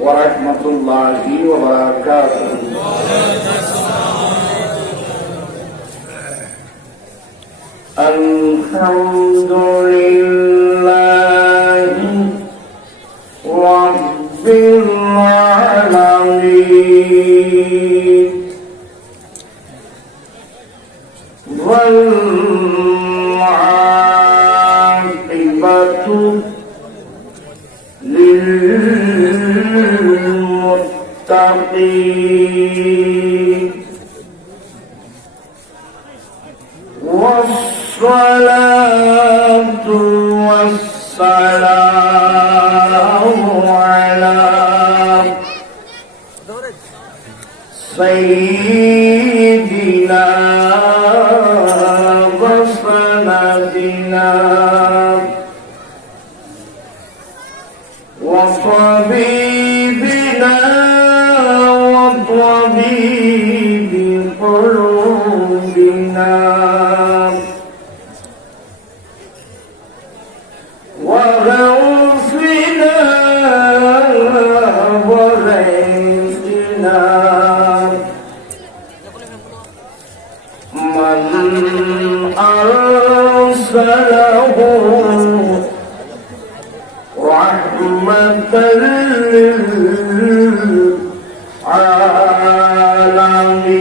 ورحمة الله وبركاته. الحمد لله رب العالمين والعاقبة للمتقين والصلاة والسلام على سيدنا وسندنا وطبيبنا وطبيب قلوبنا وغوثنا وغيثنا من أرسله رحمة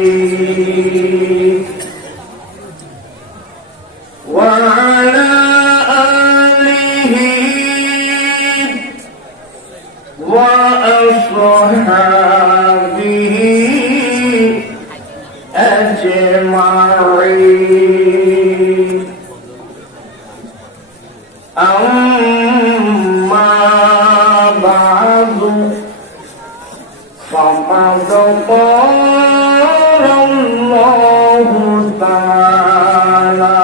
للعالمين وعلى آله وأصحابه أجمعين. أما بعد فقد قال الله تعالى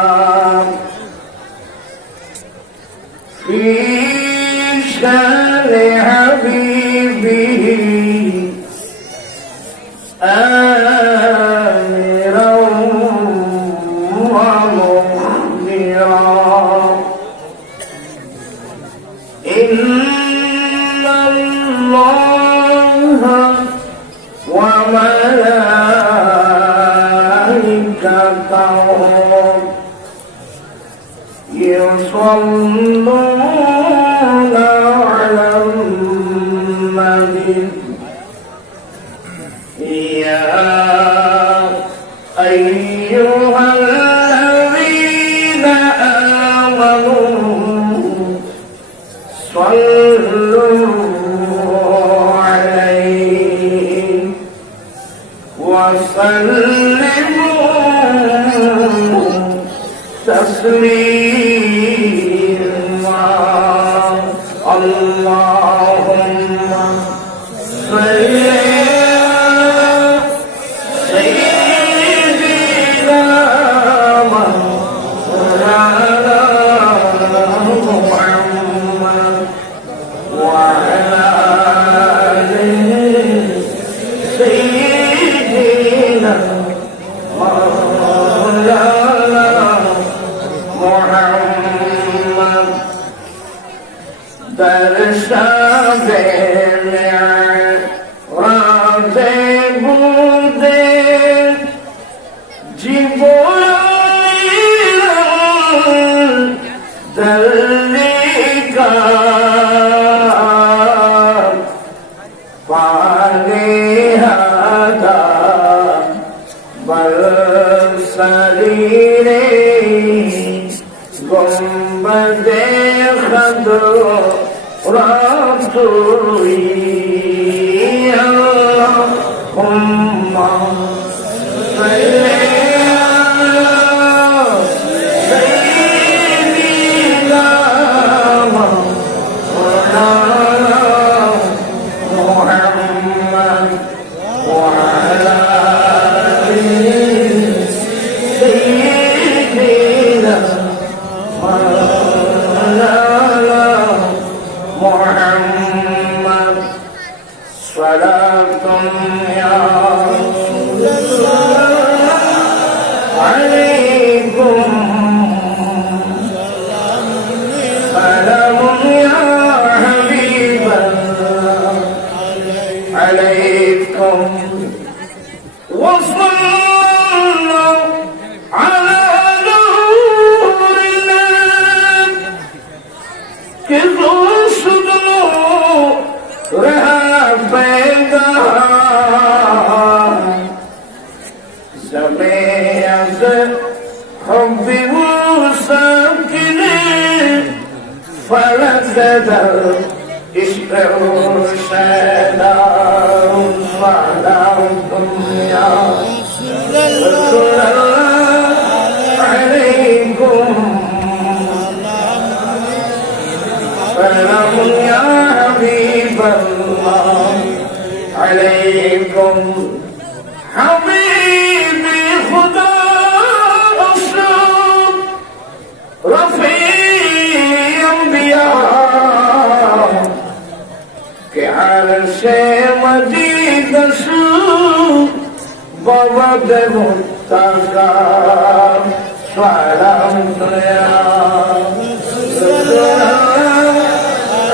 في شأن حبيبه آمرا ومخبرا إن الله وملائكته يصلون على النبي يا أيها الذين آمنوا صلوا عليه وسلموا تسليما. اللهم صل على سيدنا محمد وعلى آل سيدنا مولانا محمد. درشابه রাতে বুদে জীবন দলিকা পানে হাদা বলসলিরে গম্বদে খদো রাতুই اللهم صل على سيدنا مولانا محمد وعلى آل سيدنا مولانا محمد. صلاة يا رسول الله عليكم سلام يا حبيب الله عليكم وصلوا على نور الله کہ روشنو رہا پیغام زمین از حب مسکن فلک در عشق روشنم سلام یا رسول اللہ علیکم سلام یا حبیب اللہ علیکم حبیبی خدا اشرف رفیع انبیاء کہ عرش مجید شو بابد متقا سلام یا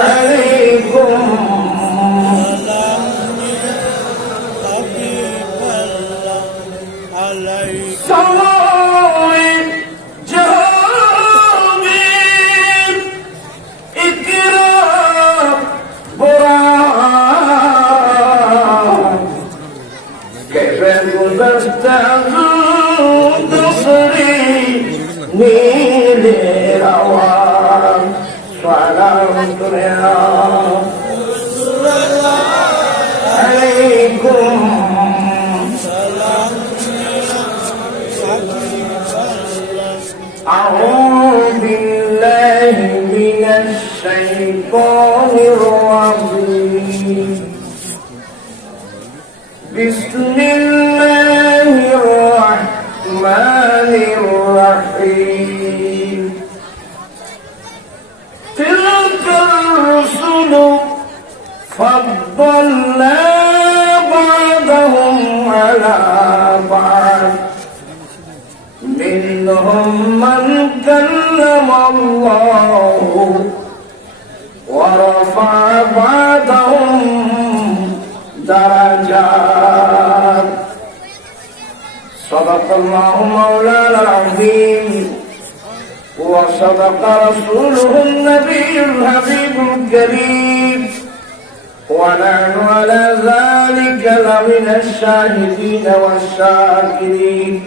علیکم سوائے جہاں میں اقرار برا کیسے گزشتہ دوسری نیلے روان سلام دنیا علیکم أعوذ بالله من الشيطان الرجيم بسم الله الرحمن الرحيم تلك الرسل فضلنا بعضهم على بعض منهم من كلم الله ورفع بعضهم درجات صدق الله مولانا العظيم وصدق رسوله النبي الحبيب الكريم ونحن على ذلك لمن الشاهدين والشاكرين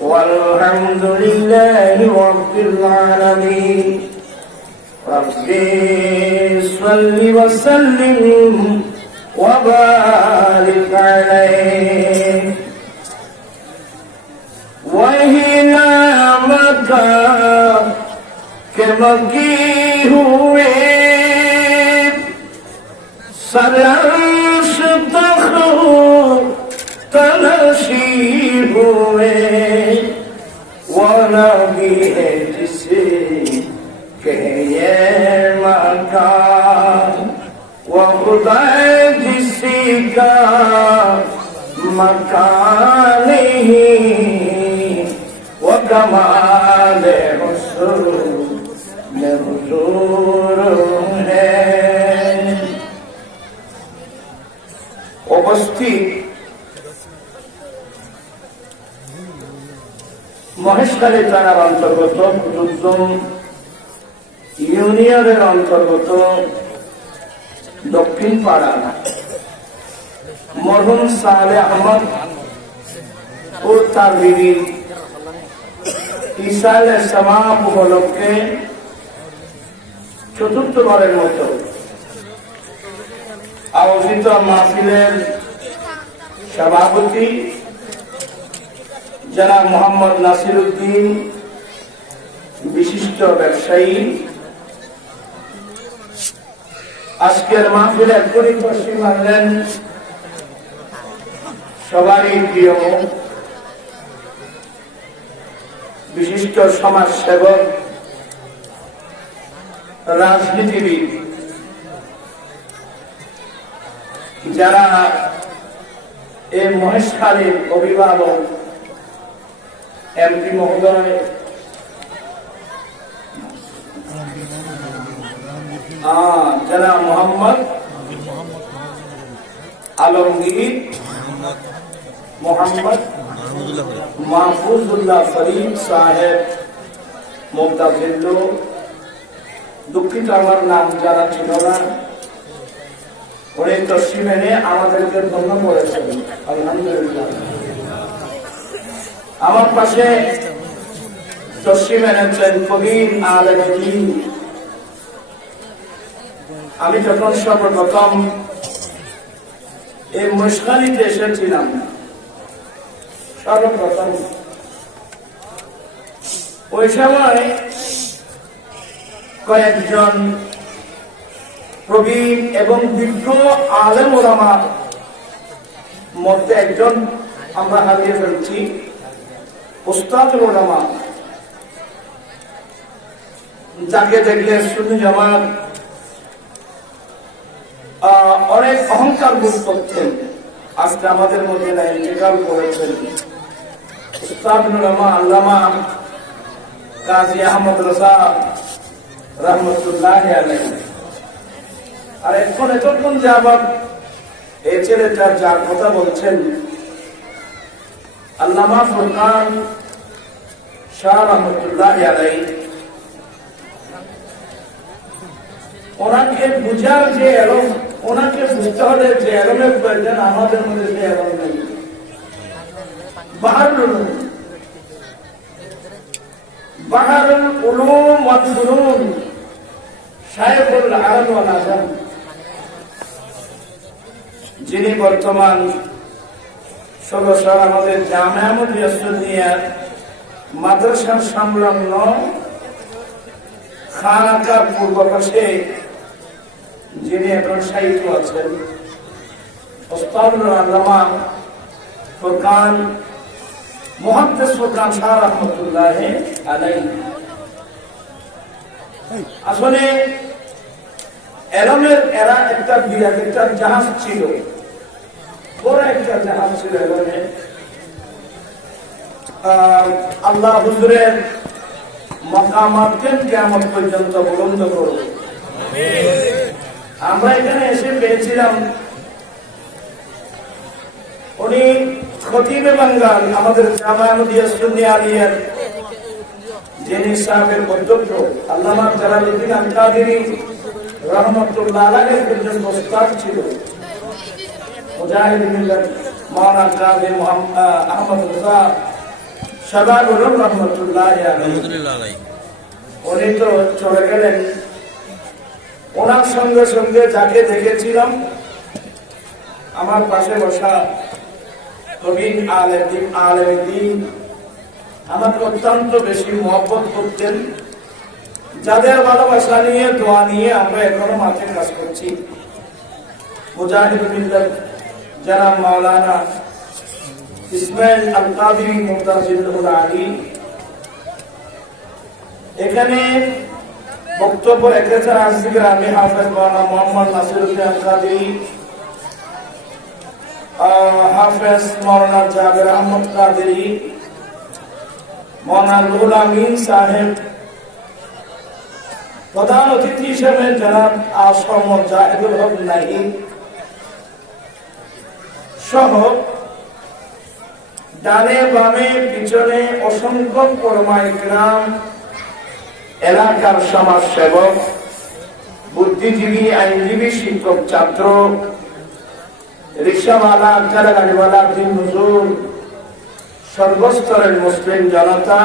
والحمد لله رب العالمين رب صل وسلم وبارك عليه وہی نعمت کہ مکی ہوئے سرش تخو تلشی ہوئے وہ نبی ہے جسے کہ یہ مکان وہ خدا جسی کا مکان نہیں وہ کمال حضور میں حضور ہے উপস্থিত মহেশখালী থানার অন্তর্গত কুতুবদুম ইউনিয়নের অন্তর্গত দক্ষিণ পাড়া মরহুম সালেহ আহমদ ও তার বিবি ইসালে সমাপ উপলক্ষে চতুর্থবারের মতো আয়োজিত মাহফিলের সভাপতি জনাব মোহাম্মদ নাসিরউদ্দিন বিশিষ্ট ব্যবসায়ী আজকের মাহফিলে পরিদর্শী মানলেন সবারই প্রিয় বিশিষ্ট সমাজ সেবক রাজনীতিবিদ যারা এই মহেশখালীর অভিভাবক এমপি মহোদয় যারা মোহাম্মদ আলমগীর মোহাম্মদ মাহফুজুল্লাহ ফরিদ সাহেব মোমতাজিল্ল, দুঃখিত আমার নাম জানা ছিল না, উনি তসলিম এনে আমাদেরকে ধন্য করেছেন, আলহামদুলিল্লাহ। আমার পাশে তসলিম এনেছেন কবির আলেম দ্বীন। আমি যখন সর্বপ্রথম এই মশখালীতে এসেছিলাম, সর্বপ্রথম ওই সময় কয়েকজন প্রবীণ এবং বিজ্ঞ আলেম ওলামার মধ্যে একজন আমরা হারিয়ে ফেলছি, উস্তাদ ওলামা, যাকে দেখলে সুন্নি জামাত অনেক অহংকার বোধ করতেন, আজকে আমাদের মধ্যে না, ইন্তেকাল করেছেন। উস্তাদ ওলামা আল্লামা কাজী আহমদ রাজা রহমতুল্লাহ আলাইহি। আর এতক্ষণ যাবত এই ছেলেটা যার কথা বলছেন, আল্লামা ফুরকান শাহ রহমতুল্লাহ আলাইহি, ওনাকে বুঝার যে এলম, ওনাকে বুঝতে হলে যে এলমের প্রয়োজন, আমাদের মধ্যে সে এলম নেই। বাহারুল উলুম ওয়াল ফুনুন শাইখুল আরব ওয়াল আজম, যিনি বর্তমান 16 আমাদের জামিয়া মুফিয়া সুন্নিয়া মাদ্রাসার সংলগ্ন খানাকার পূর্ব পাশে যিনি এখন সাহিত্য আছেন, উস্তাদুল আল্লামা ফুরকান মুহাদ্দিস ফুরকান শাহ রহমতুল্লাহ আলাইহি। আসলে এলমের এরা একটা বিরাট একটা জাহাজ ছিল, বড় একটা জাহাজ ছিল এলমে। আল্লাহ হুজুরের মাকামাতকে কিয়ামত পর্যন্ত বুলন্দ করবে। আমরা এখানে এসে পেয়েছিলাম, উনি খতিবে বাঙ্গাল আমাদের জামিয়া মুফিয়া সুন্নিয়া আলিয়ার যিনি সাহেবের অধ্যক্ষ আল্লামা জালালউদ্দিন আল কাদেরী রহমতুল্লাহ আলাইহি পর্যন্ত উস্তাদ ছিল। মুজাহিদ মিল্লাত মাওলানা কাজী আহমদ রাজা শাবাবুর রহমতুল্লাহ আলাইহি, উনি তো চলে গেলেন। ওনার সঙ্গে সঙ্গে যাকে দেখেছিলাম, আমার পাশে বসা কবির আলেম দ্বীন, আমাকে অত্যন্ত বেশি মহব্বত করতেন, যাদের ভালোবাসা নিয়ে দোয়া নিয়ে আমরা এখনো মাঠে কাজ করছি। মুজাহিদ মিল্লাত জনাব মাওলানা ইসমাইল আল কাদেরী মুমতাজিল্লুল আলী এখানে বক্তব্য রেখেছেন। আজকে আমি হাফেজ মাওলানা মোহাম্মদ নাসিরউদ্দিন আল কাদেরী, হাফেজ মাওলানা জাবের আহমদ কাদেরী, মাওলানা রুহুল আমিন সাহেব, প্রধান অতিথি হিসেবে জনাব আসম জাহিদুল হক নাহি সহ ডানে বামে পিছনে অসংখ্য ওলামায়ে কেরাম, এলাকার সমাজ সেবক, বুদ্ধিজীবী, আইনজীবী, শিক্ষক, ছাত্র, রিক্সাওয়ালা, ঠেলা গাড়িওয়ালা, দিন মজুর, সর্বস্তরের মুসলিম জনতা,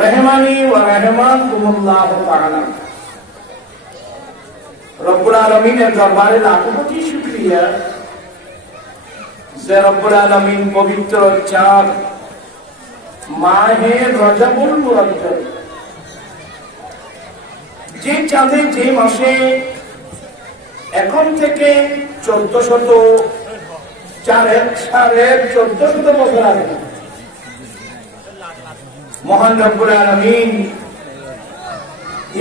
রহমানি ওয়া রাহমানকুমুল্লাহ তাআলা। রব্বুল আলামিনের দরবারে লাখো কোটি শুকরিয়া যে রব্বুল আলামিন পবিত্র চাঁদ মাহে রজবুল মুরজ্জব, যে চাঁদে যে মাসে এখন থেকে 1400 বছর আগে মহান রব্বুল আলামিন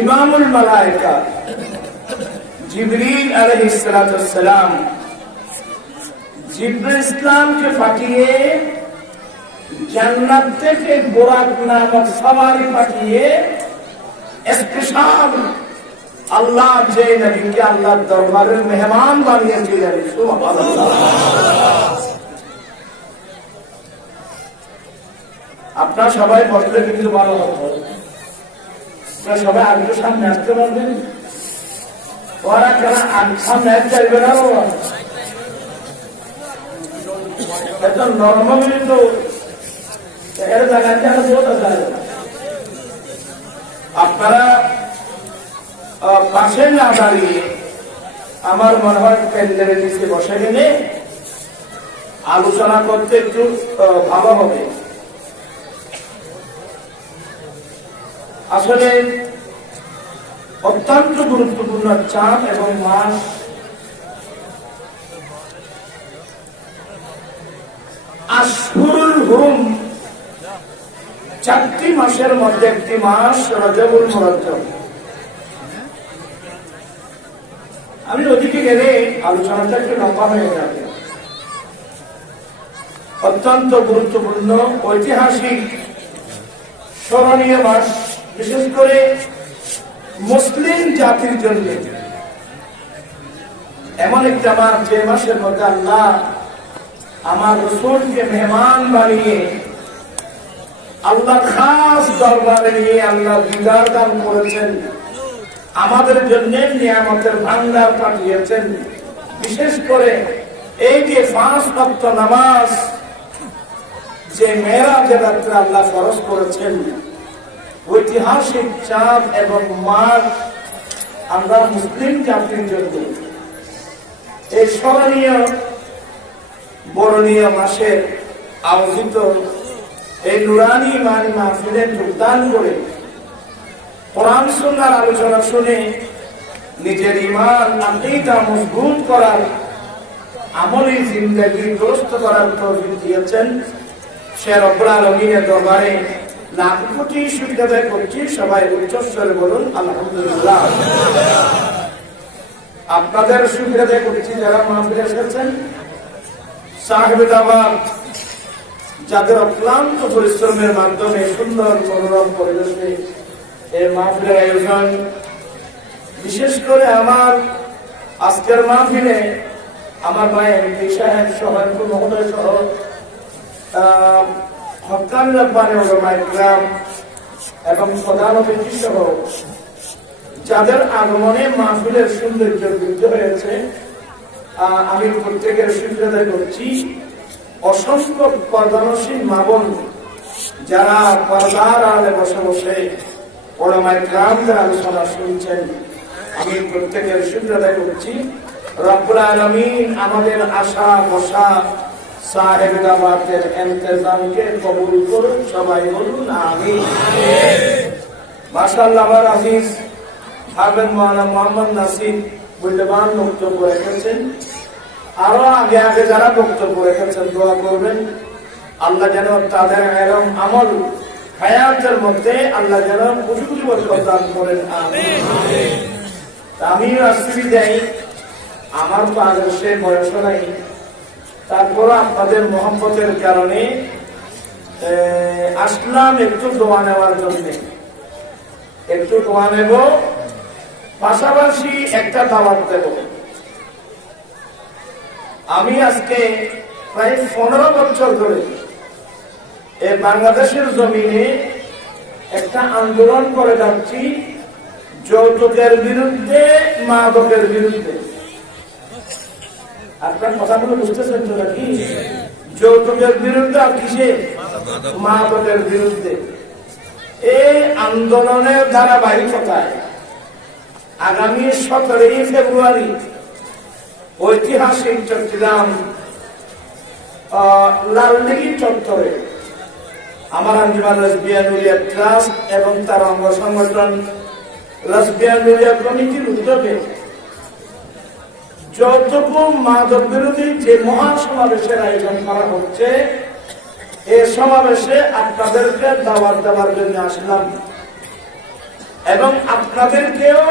ইমামুল মালায়েকা জিবরিল আলাইহিস সালাতু ওয়াস সালাম জিবরিল ইসলামকে পাঠিয়ে জান্নাত থেকে বোরাক নামক সওয়ারি পাঠিয়ে স্পেশাল আল্লাহ যে নবীকে আল্লাহর দরবারের মেহমান বানিয়েছিলেন। আপনারা সবাই বসলে কিন্তু ভালো হতো। আপনারা সবাই আগে সামনে আসতে পারবেন। ওরা কেন সামনে চাইবে না, এত নর্মালি তো এর জায়গাতে আরো বোঝা যায় না। আপনারা পাশে না দাঁড়িয়ে আমার মনে হয় প্যান্ডেলের নিচে বসে গেলে আলোচনা করতে একটু ভালো হবে। আসলে অত্যন্ত গুরুত্বপূর্ণ চাঁদ এবং মাস। আশহুরুল হুরুম, 4টি মাসের মধ্যে একটি মাস রজবুল মুরজ্জম। আমি ওদিকে গেলে আলোচনাটা একটু লম্বা হয়ে যাবে। অত্যন্ত গুরুত্বপূর্ণ ঐতিহাসিক স্মরণীয় মাস, বিশেষ করে মুসলিম জাতির জন্য এমন একটা মাস যে মাসের মধ্যে আল্লাহ আমার রাসূলকে মেহমান বানিয়ে আল্লাহ খাস দরবারে নিয়ে আল্লাহ দিদার দান করেছেন, আমাদের জন্য নিয়ামতের ভান্ডার পাঠিয়েছেন। বিশেষ করে এই যে 5 ওয়াক্ত নামাজ যে মেরাজের রাত্রে আল্লাহ ফরজ করেছেন, ঐতিহাসিক চাঁদ এবং মাস আমরা মুসলিম জাতির জন্য এই স্মরণীয় বরণীয় মাসের আয়োজিত এই নুরানি ইমানি মাহফিলে যোগদান করে কোরআন সুন্নাহর আলোচনা শুনে নিজের ঈমান আকীদা মজবুত করার, আমলি জিন্দেগি দুরুস্ত করার তৌফিক দিয়েছেন। সে রব্বুল আলামিনের দরবারে লাখ কোটি শুকরিয়া আদায় করছি। সবাই উচ্চস্বরে বলুন আলহামদুলিল্লাহ। আপনাদের শুকরিয়া আদায় করছি যারা মাহফিলে এসেছেন, সাহেবে দাওয়াত যাদের অক্লান্ত পরিশ্রমের মাধ্যমে সুন্দর মনোরম পরিবেশে এই মাহফিলের আয়োজন। বিশেষ করে আমার আজকের মাহফিলে আমার ভাই এমপি সাহেব সহায়ক মহোদয় সহ হক্কানি রাব্বানি উলামায়ে কিরাম এবং প্রধান অতিথি সহ যাদের আগমনে মাহফিলের সৌন্দর্য বৃদ্ধি হয়েছে, আমি প্রত্যেকের শুকরিয়া আদায় করছি। অসংখ্য পর্দানসীন মা বোন যারা পর্দার আড়ালে বসে বসে উলামায়ে কিরামদের আলোচনা শুনছেন, আমি প্রত্যেকের শুকরিয়া আদায় করছি। রব্বুল আলামিন আমাদের আশা বসা সাহেব দাওয়াতের ইন্তজামকে কবুল করুন। সবাই বলুন আমিন। মাশাআল্লাহ, আমার আজিজ হাফেজ মাওলানা মোহাম্মদ নাসির মূল্যবান বক্তব্য রেখেছেন। আরো আগে আগে যারা বক্তব্য রেখেছেন দোয়া করবেন আল্লাহ যেন তাদের এরম আমল হায়াতের মধ্যে আল্লাহ যেন প্রচুর বরকত দান করেন। আমিন। আমিও আসছি যাই, আমার তো আদর্শে বয়স নাই, তারপরও আপনাদের মহব্বতের কারণে আসলাম একটু দোয়া নেওয়ার জন্য। একটু দোয়া নেব, পাশাপাশি একটা দাওয়াত দেব। আমি আজকে প্রায় 15 বছর ধরে এই বাংলাদেশের জমিনে একটা আন্দোলন করে যাচ্ছি যৌতুকের বিরুদ্ধে, মাদকের বিরুদ্ধে। আপনার কথাগুলো বুঝতেছেন তো নাকি? যৌতুকের বিরুদ্ধে আর কিসে? মাদকের বিরুদ্ধে। এই আন্দোলনের ধারাবাহিকতায় আগামী 17 ফেব্রুয়ারি ঐতিহাসিক চট্টগ্রাম লালদিঘি চত্বরে আমার আঞ্জুমান রাসবিয়া নুরিয়া ট্রাস্ট এবং তার অঙ্গ সংগঠন রাসবিয়া নুরিয়া কমিটির উদ্যোগে যৌতুক মাদক বিরোধী যে মহাসমাবেশের আয়োজন করা হচ্ছে, এই সমাবেশে আপনাদেরকে দাওয়াত দেওয়ার জন্য আসলাম এবং আপনাদেরকেও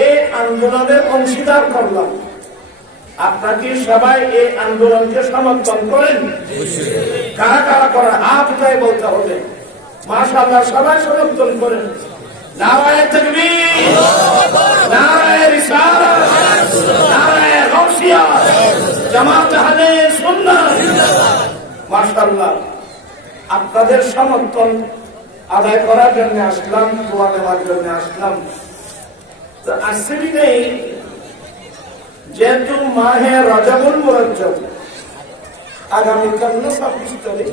এই আন্দোলনের অংশীদার করলাম। আপনাকে সবাই এই আন্দোলনকে সমর্থন করেন? কারা কারা করেন হাত উঠায় বলতে হবে। মাশাআল্লাহ, সবাই সমর্থন করেন। নারায়ে তাকবীর, নারায়ে রিসালাত, নারায়ে গাউসিয়া, জামাত আহলে সুন্নাহ জিন্দাবাদ। মাশাআল্লাহ, আপনাদের সমর্থন আদায় করার জন্য আসলাম, দোয়া দেওয়ার জন্য আসলাম। তো আসলে নেই, যেহেতু মাহে রজবুল মুরজ্জব, আগামীকাল 26 তারিখ,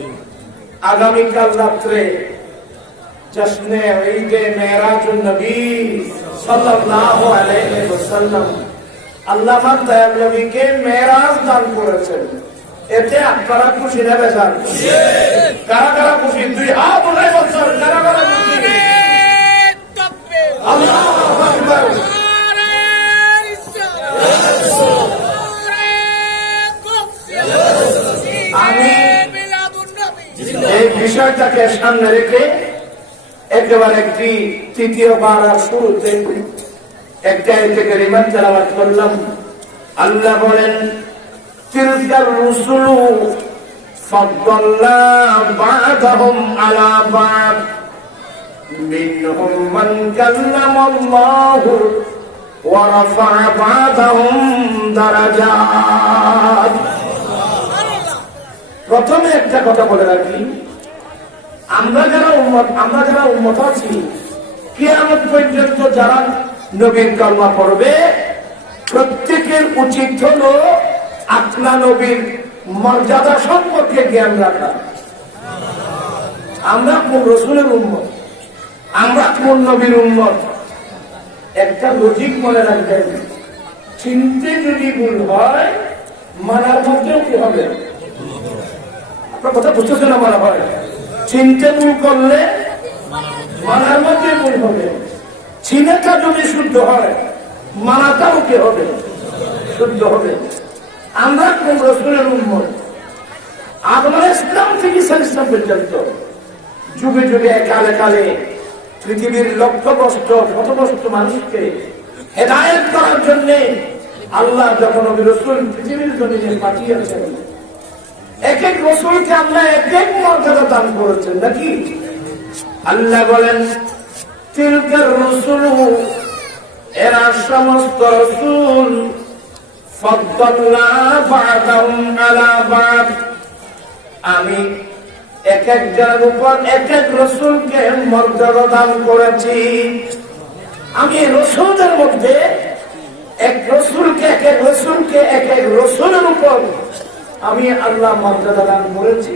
আগামীকাল রাত্রে জশ্নে ঈদে মেরাজুন নবী সাল্লাল্লাহু আলাইহি ওয়াসাল্লাম, আল্লাহ পাক দয়াল নবীকে মেরাজ দান করেছেন। এতে আপনারা খুশি না বেজার? কারা কারা খুশি? দুই হাত উঠাই বলছেন, কারা কারা খুশি? আল্লাহু আকবার। আমি এই বিষয়টাকে সামনে রেখে একেবারে একটি তৃতীয়বার আর শুরুতে একটা আয়াত কারিমা তেলাওয়াত করলাম। আল্লাহ বলেন, তিলকার রুসুলু ফাদ্দালনা বা'দাহুম আলা বা'দ মিনহুম মান কাল্লামাল্লাহু ওয়া রাফা'a বা'দাহুম দারাজাত। প্রথমে একটা কথা বলে রাখি, আমরা যারা উম্মত আছি, কিয়ামত পর্যন্ত যারা নবীর কালমা পড়বে, প্রত্যেকের উচিত হলো আপনার নবীর মর্যাদা সম্পর্কে জ্ঞান রাখা। আমরা কোন রসুলের উম্মত, আমরা কোন নবীর উম্মত, একটা লজিক মনে রাখবেন। চিনতে যদি ভুল হয়, মানার মধ্যেও কি হবে? আপনার কথা বুঝতেছে না? মনে হয় চিনতে ভুল করলে মানার মধ্যে ভুল হবে। চিনাটা যদি শুদ্ধ হয়, মানাটাও কি হবে? শুদ্ধ হবে। আমরা কোন রসুলের উম্মত? আদম আলাইহিস সালাম থেকে ঈসা আলাইহিস সালাম পর্যন্ত যুগে যুগে কালে কালে পৃথিবীর লক্ষ কষ্ট শত কষ্ট মানুষকে হেদায়েত করার জন্য আল্লাহ যখন নবী রাসূল পৃথিবীর জমিনে পাঠিয়েছেন, এক এক রাসূলকে আল্লাহ এক এক মর্যাদা দান করেছেন নাকি? আল্লাহ বলেন, তিলকার রুসুলু, এরা সমস্ত রাসূল, ফাদ্দালনা বা'দাহুম আলা বা'দ, আমি এক একজনের উপর এক এক রাসূলকে মর্যাদা দান করেছি। আমি রাসূলদের মধ্যে এক রাসূলকে এক এক রাসূলের উপর আমি আল্লাহ মর্যাদা দান করেছি।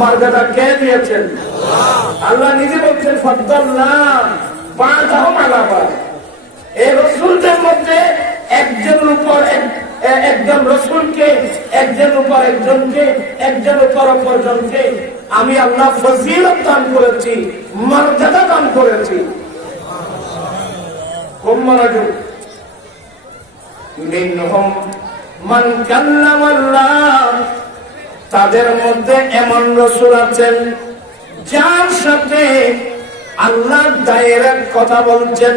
মর্যাদা কে দিয়েছেন? আল্লাহ নিজে বলছেন, ফাদ্দালনা বা'দাহুম আলা বা'দ। এই রাসূলদের মধ্যে একজনের উপর একজন রাসূলকে, একজনের উপর একজনকে, একজনের উপর অপরজনকে আমি আল্লাহ ফজিলত দান করেছি, মর্যাদা দান করেছি। খুব মনোযোগ। মিনহুম মান কাল্লামাল্লাহ, তাদের মধ্যে এমন রাসূল আছেন যার সাথে আল্লাহ ডাইরেক্ট কথা বলছেন।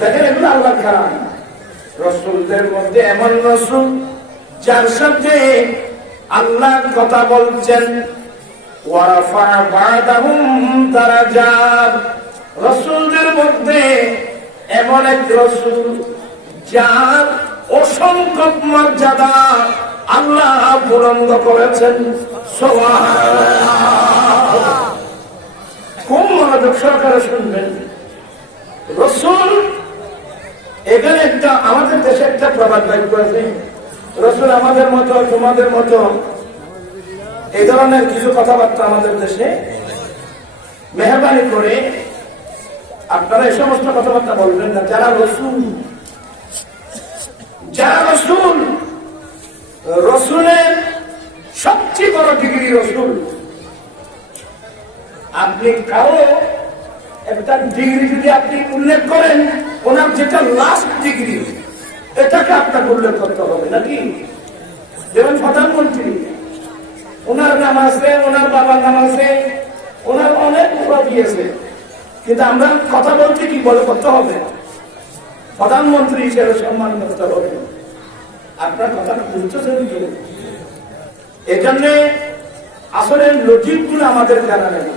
দেখেন, এগুলো আল্লাহর কালাম। রাসূলদের মধ্যে এমন রাসূল যার সাথে আল্লাহ কথা বলছেন। ওয়া রাফা'a বা'দাহুম দারাজাত, রাসূলদের মধ্যে এমন এক রাসূল যার অসংখ্য মর্যাদা আল্লাহ বুলন্দ করেছেন। সুবহানাল্লাহ। খুব মনোযোগ সহকারে শুনবেন। রাসূল, এখানে একটা আমাদের দেশে একটা প্রবাদ বাক্য আছে, রাসূল আমাদের মতো তোমাদের মতো, এই ধরনের কিছু কথাবার্তা আমাদের দেশে। মেহরবানি করে আপনারা এই সমস্ত কথাবার্তা বলবেন না। যারা রাসূল, রসুলের সবচেয়ে বড় ডিগ্রি রসুল। আপনি কারো একটা ডিগ্রি যদি আপনি উল্লেখ করেন, ওনার যেটা লাস্ট ডিগ্রি, এটাকে আপনাকে উল্লেখ করতে হবে নাকি? যেমন প্রধানমন্ত্রী, ওনার নাম আছে, ওনার বাবার নাম আছে, ওনার অনেক উপাধি আছে, কিন্তু আমরা কথা বলতে কি বলে করতে হবে? প্রধানমন্ত্রী হিসেবে সম্মান করতে হবে। আপনার কথা বুঝতেছেন? এজন্য আসলে লজিক গুলো আমাদের জানা নেই।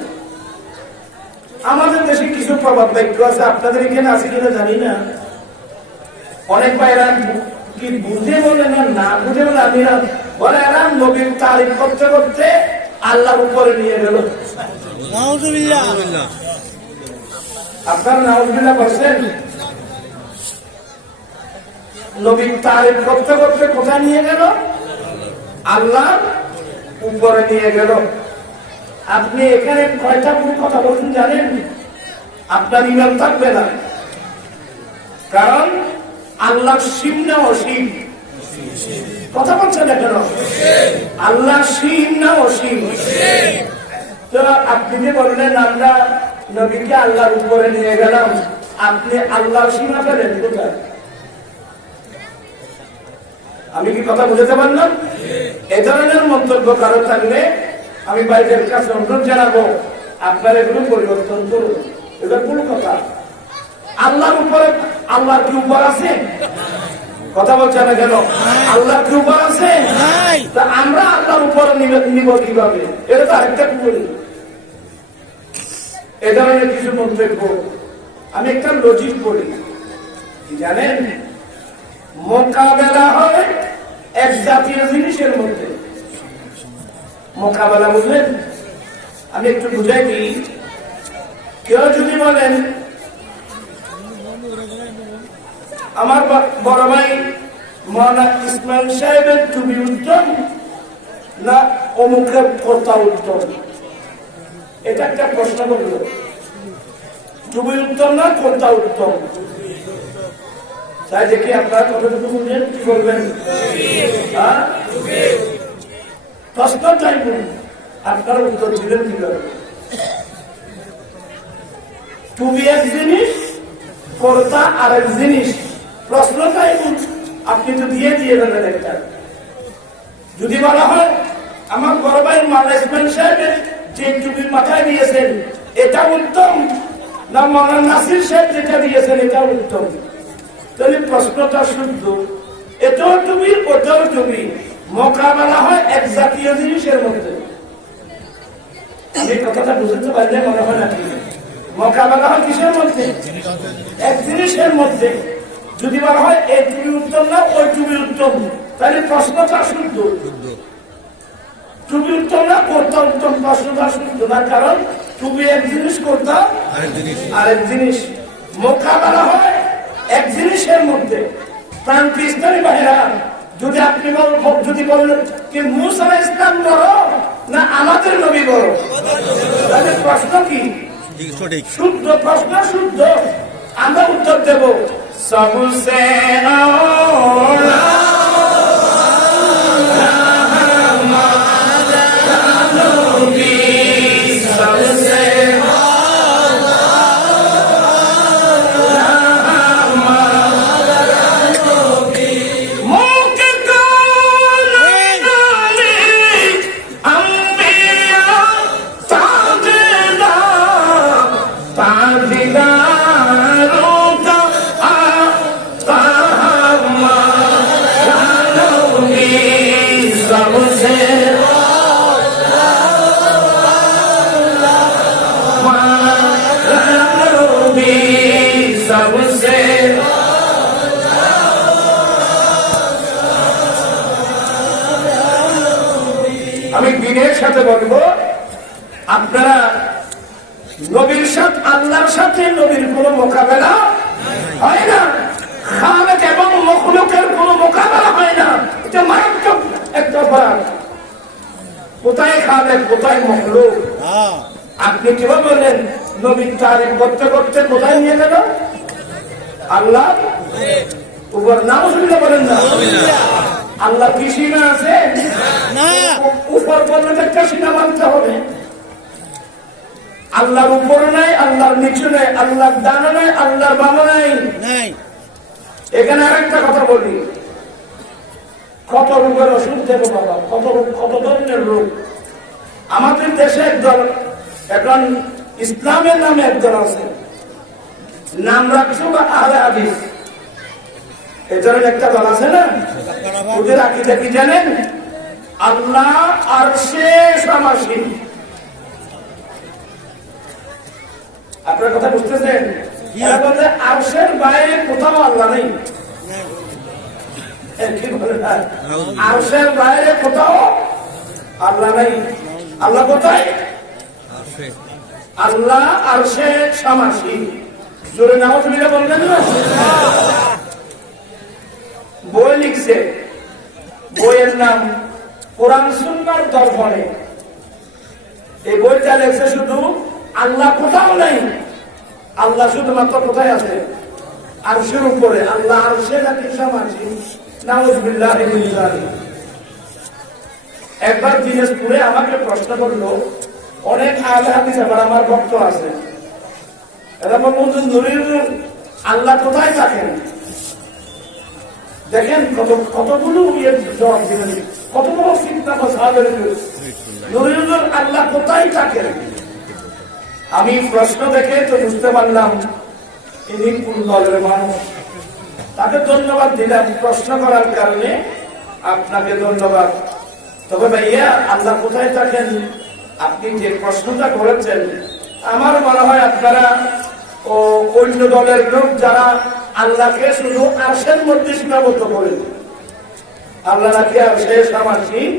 আমাদের দেশে কিছু প্রবাদ বাক্য আছে, আপনাদের এখানে আছে কিনা জানি না। অনেক ভাইরা কি বুঝে বলে না বুঝে বলে আমি বলে এরা নবীর তারিফ করতে করতে আল্লাহর উপরে নিয়ে গেল। আপনার নাউজুবিল্লাহ বলছেন, নবীর তারিফ করতে করতে কোথায় নিয়ে গেল? আল্লাহর উপরে নিয়ে গেল। আপনি এখানে কয়টা ভুল কথা বলছেন জানেন? আপনার ইমান থাকবে না, কারণ আল্লাহ সীম না অসীম। কথা বলছেন না কেন? আল্লাহ সীম না অসীম। তো আপনি যে বললেন আমরা নবীকে আল্লাহর উপরে নিয়ে গেলাম, আপনি আল্লাহর সীমা পেলেন কোথায়? আমি কি কথা বুঝতে পারলাম? এ ধরনের মন্তব্য কারো থাকলে আমি বাইরের কাছে অনুরোধ জানাবো, আপনারা এগুলো পরিবর্তন করুন। এটা কোনো কথা। আল্লাহর উপরে, আল্লাহর কি উপর আছে? কথা বলছে না কেন? আল্লাহর কি উপর আছে? তা আমরা আল্লাহর উপরে নিব কিভাবে? এটা তো আরেকটা করি। এ ধরনের কিছু মন্তব্য, আমি একটা লজিক বলি, জানেন? মোকাবেলা হয় এক জাতীয় জিনিসের মধ্যে। মোকাবেলা বুঝলেন? আমি একটু বুঝাই দিই। কেউ যদি বলেন আমার বড় ভাই মৌলানা ইসমাইল সাহেবের টুপি উত্তম না অমুকের কথা উত্তম, এটা একটা প্রশ্ন করল। টুপি উত্তম না কথা উত্তম? তাই দেখি আপনারা কতটুকু বুঝেন, কি বলবেন? প্রশ্ন চাইব, আপনারা উত্তর দিলেন কিভাবে? টুপি এক জিনিস, কর্তা আরেক জিনিস। প্রশ্ন চাইব, আপনি তো দিয়ে দেবেন একটা। যদি বলা হয় আমার বড় ভাই মাওলানা ইসমাইল সাহেবের যে টুপি মাথায় দিয়েছেন এটা উত্তম, না মাওলানা নাসির সাহেব যেটা দিয়েছেন এটা উত্তম, তাহলে প্রশ্নটা শুদ্ধ। এটাও টুপি, ওটাও টুপি। মোকাবেলা হয় এক জাতীয় জিনিসের মধ্যে। এই কথাটা বুঝতে পারলে মনে হয় নাকি? মোকাবেলা হয় কিসের মধ্যে? এক জিনিসের মধ্যে। যদি বলা হয় এই টুপি উত্তম না ওই টুপি উত্তম, তাহলে প্রশ্নটা শুদ্ধ। টুপি উত্তম না কর্তা উত্তম, প্রশ্নটা শুদ্ধ না, কারণ টুপি এক জিনিস, কর্তা আরেক জিনিস। মোকাবেলা হয় এক জিনিসের মধ্যে। প্রান্তি ইসলামী ভাইরা, যদি আপনি যদি বলেন কি মুসা আলাইহিস সালাম বড় না আমাদের নবী বড়, তাহলে প্রশ্ন কি? শুদ্ধ প্রশ্ন, শুদ্ধ। আমরা উত্তর দেব সবসে আওলা আমি দিনের সাথে বলবো, আপনারা নবীর সাথে, আল্লাহর সাথে নবীর কোন মোকাবেলা হয় না। খালেক এবং মখলুকের কোন মোকাবেলা হয় না। এটা মারাত্মক একটা ফারাক। কোথায় খালেক, কোথায় মখলুক? আপনি কিভাবে বললেন নবীর তারিফ করতে করতে কোথায় নিয়ে গেল? আল্লাহ উপর। নাউজুবিল্লাহ বলেন না। আল্লাহ কি সীমা আছে? উপর বললে একটা সীমা মানতে হবে। আল্লাহর উপর নাই, আল্লাহর নিচু নাই, আল্লাহর ডানে নাই, আল্লাহর বামে নাই। এখানে আরেকটা কথা বলি, কত রোগের ওষুধ দেবো বাবা, কত ধরনের রোগ। আমাদের দেশে একদল, এখন ইসলামের নামে একদল আছে, নাম রাখছো বা আহলে হাদিস, এই ধরনের একটা দল আছে না? ওদের আকীদা কি জানেন? আল্লাহ আরশে সমাসীন। আপনার কথা বুঝতেছেন? এরা বলে আরশের বাইরে কোথাও আল্লাহ নেই। কি বলে না? আরশের বাইরে কোথাও আল্লাহ নেই। আল্লাহ কোথায়? আল্লাহ আরশে সমাসীন। জোরে নাউজুবিল্লাহ বলবেন না? বই লিখছে, বইয়ের নাম কোরআন সুন্নাহর দর্পণে। এই বইটা লেখছে শুধু আল্লাহ কোথাও নেই, আল্লাহ শুধুমাত্র কোথায় আছে? আরশের উপরে। আল্লাহ আরশে নাকি সমাসীন? নাউজুবিল্লাহ। একবার দিনাজপুরে আমাকে প্রশ্ন করলো অনেক আলে হাদিস, আবার আমার ভক্ত আছে, এরা বলছেন নুরুল আল্লাহ কোথায় থাকেন? দেখেন কতগুলো জবাব দিলেন, কতগুলো চিন্তা নুরুল আল্লাহ কোথায় থাকেন। আমি প্রশ্ন দেখে তো বুঝতে পারলাম ইনি কোন দলের মানুষ। তাকে ধন্যবাদ দিলাম প্রশ্ন করার কারণে, আপনাকে ধন্যবাদ। তবে ভাইয়া আল্লাহ কোথায় থাকেন আপনি যে প্রশ্নটা করেছেন, আমার মনে হয় আপনারা ও অন্য দলের লোক যারা আল্লাহকে শুধু আরশের মধ্যে সীমাবদ্ধ করেন, আল্লাহ নাকি আরশে সমাসীন,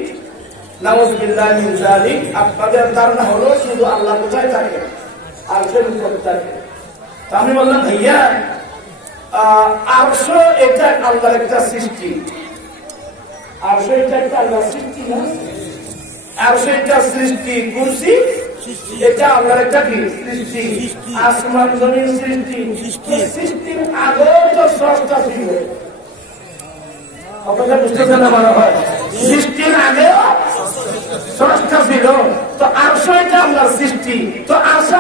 নাউজুবিল্লাহ মিন যালিক। আপনাদের ধারণা হলো শুধু আল্লাহ কোথায় থাকে? আরশের উপর থাকে। আমি বললাম ভাইয়া আরশ এটা আল্লাহর একটা সৃষ্টি, আরশ এটা একটা আল্লাহর সৃষ্টি না? আরশ এটা সৃষ্টি, কুরসি এটা আল্লাহর একটা কি সৃষ্টি, আসমান জমিন সৃষ্টি। সৃষ্টির আগেও তো স্রষ্টা ছিল, আপনারা বুঝতেছেন না? মনে হয় সৃষ্টির আগেও স্রষ্টা ছিল। তো আরশ এটা আল্লাহর সৃষ্টি, তো আরশ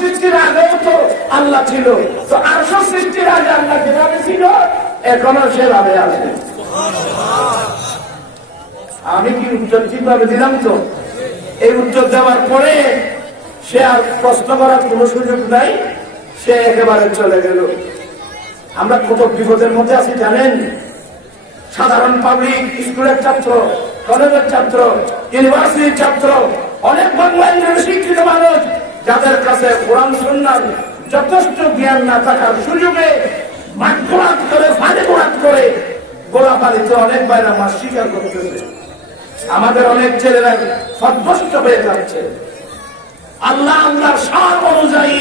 সৃষ্টির আগেও তো আল্লাহ ছিল। তো আরশ সৃষ্টির আগে আল্লাহ যেভাবে ছিল এখনো সেভাবে আছে। আমি কি উত্তর ঠিকভাবে দিলাম তো? এই উত্তর দেওয়ার পরে সে আর প্রশ্ন করার কোন সুযোগ নাই, সে একেবারে চলে গেল। আমরা কত বিপদের মধ্যে আছি জানেন? সাধারণ পাবলিক স্কুলের ছাত্র, কলেজের ছাত্র, ইউনিভার্সিটির ছাত্র, অনেক বাংলায় শিক্ষিত মানুষ যাদের কাছে কোরআন সুন্নাহর যথেষ্ট জ্ঞান না থাকার সুযোগে মাঠঘাট করে ফাঁদে ঘোরাট করে গোলাপালিতে অনেক বাইরে মাস স্বীকার করতেছে। আমাদের অনেক ছেলেরা সন্তুষ্ট হয়ে যাচ্ছে। আল্লাহ আল্লাহর শান অনুযায়ী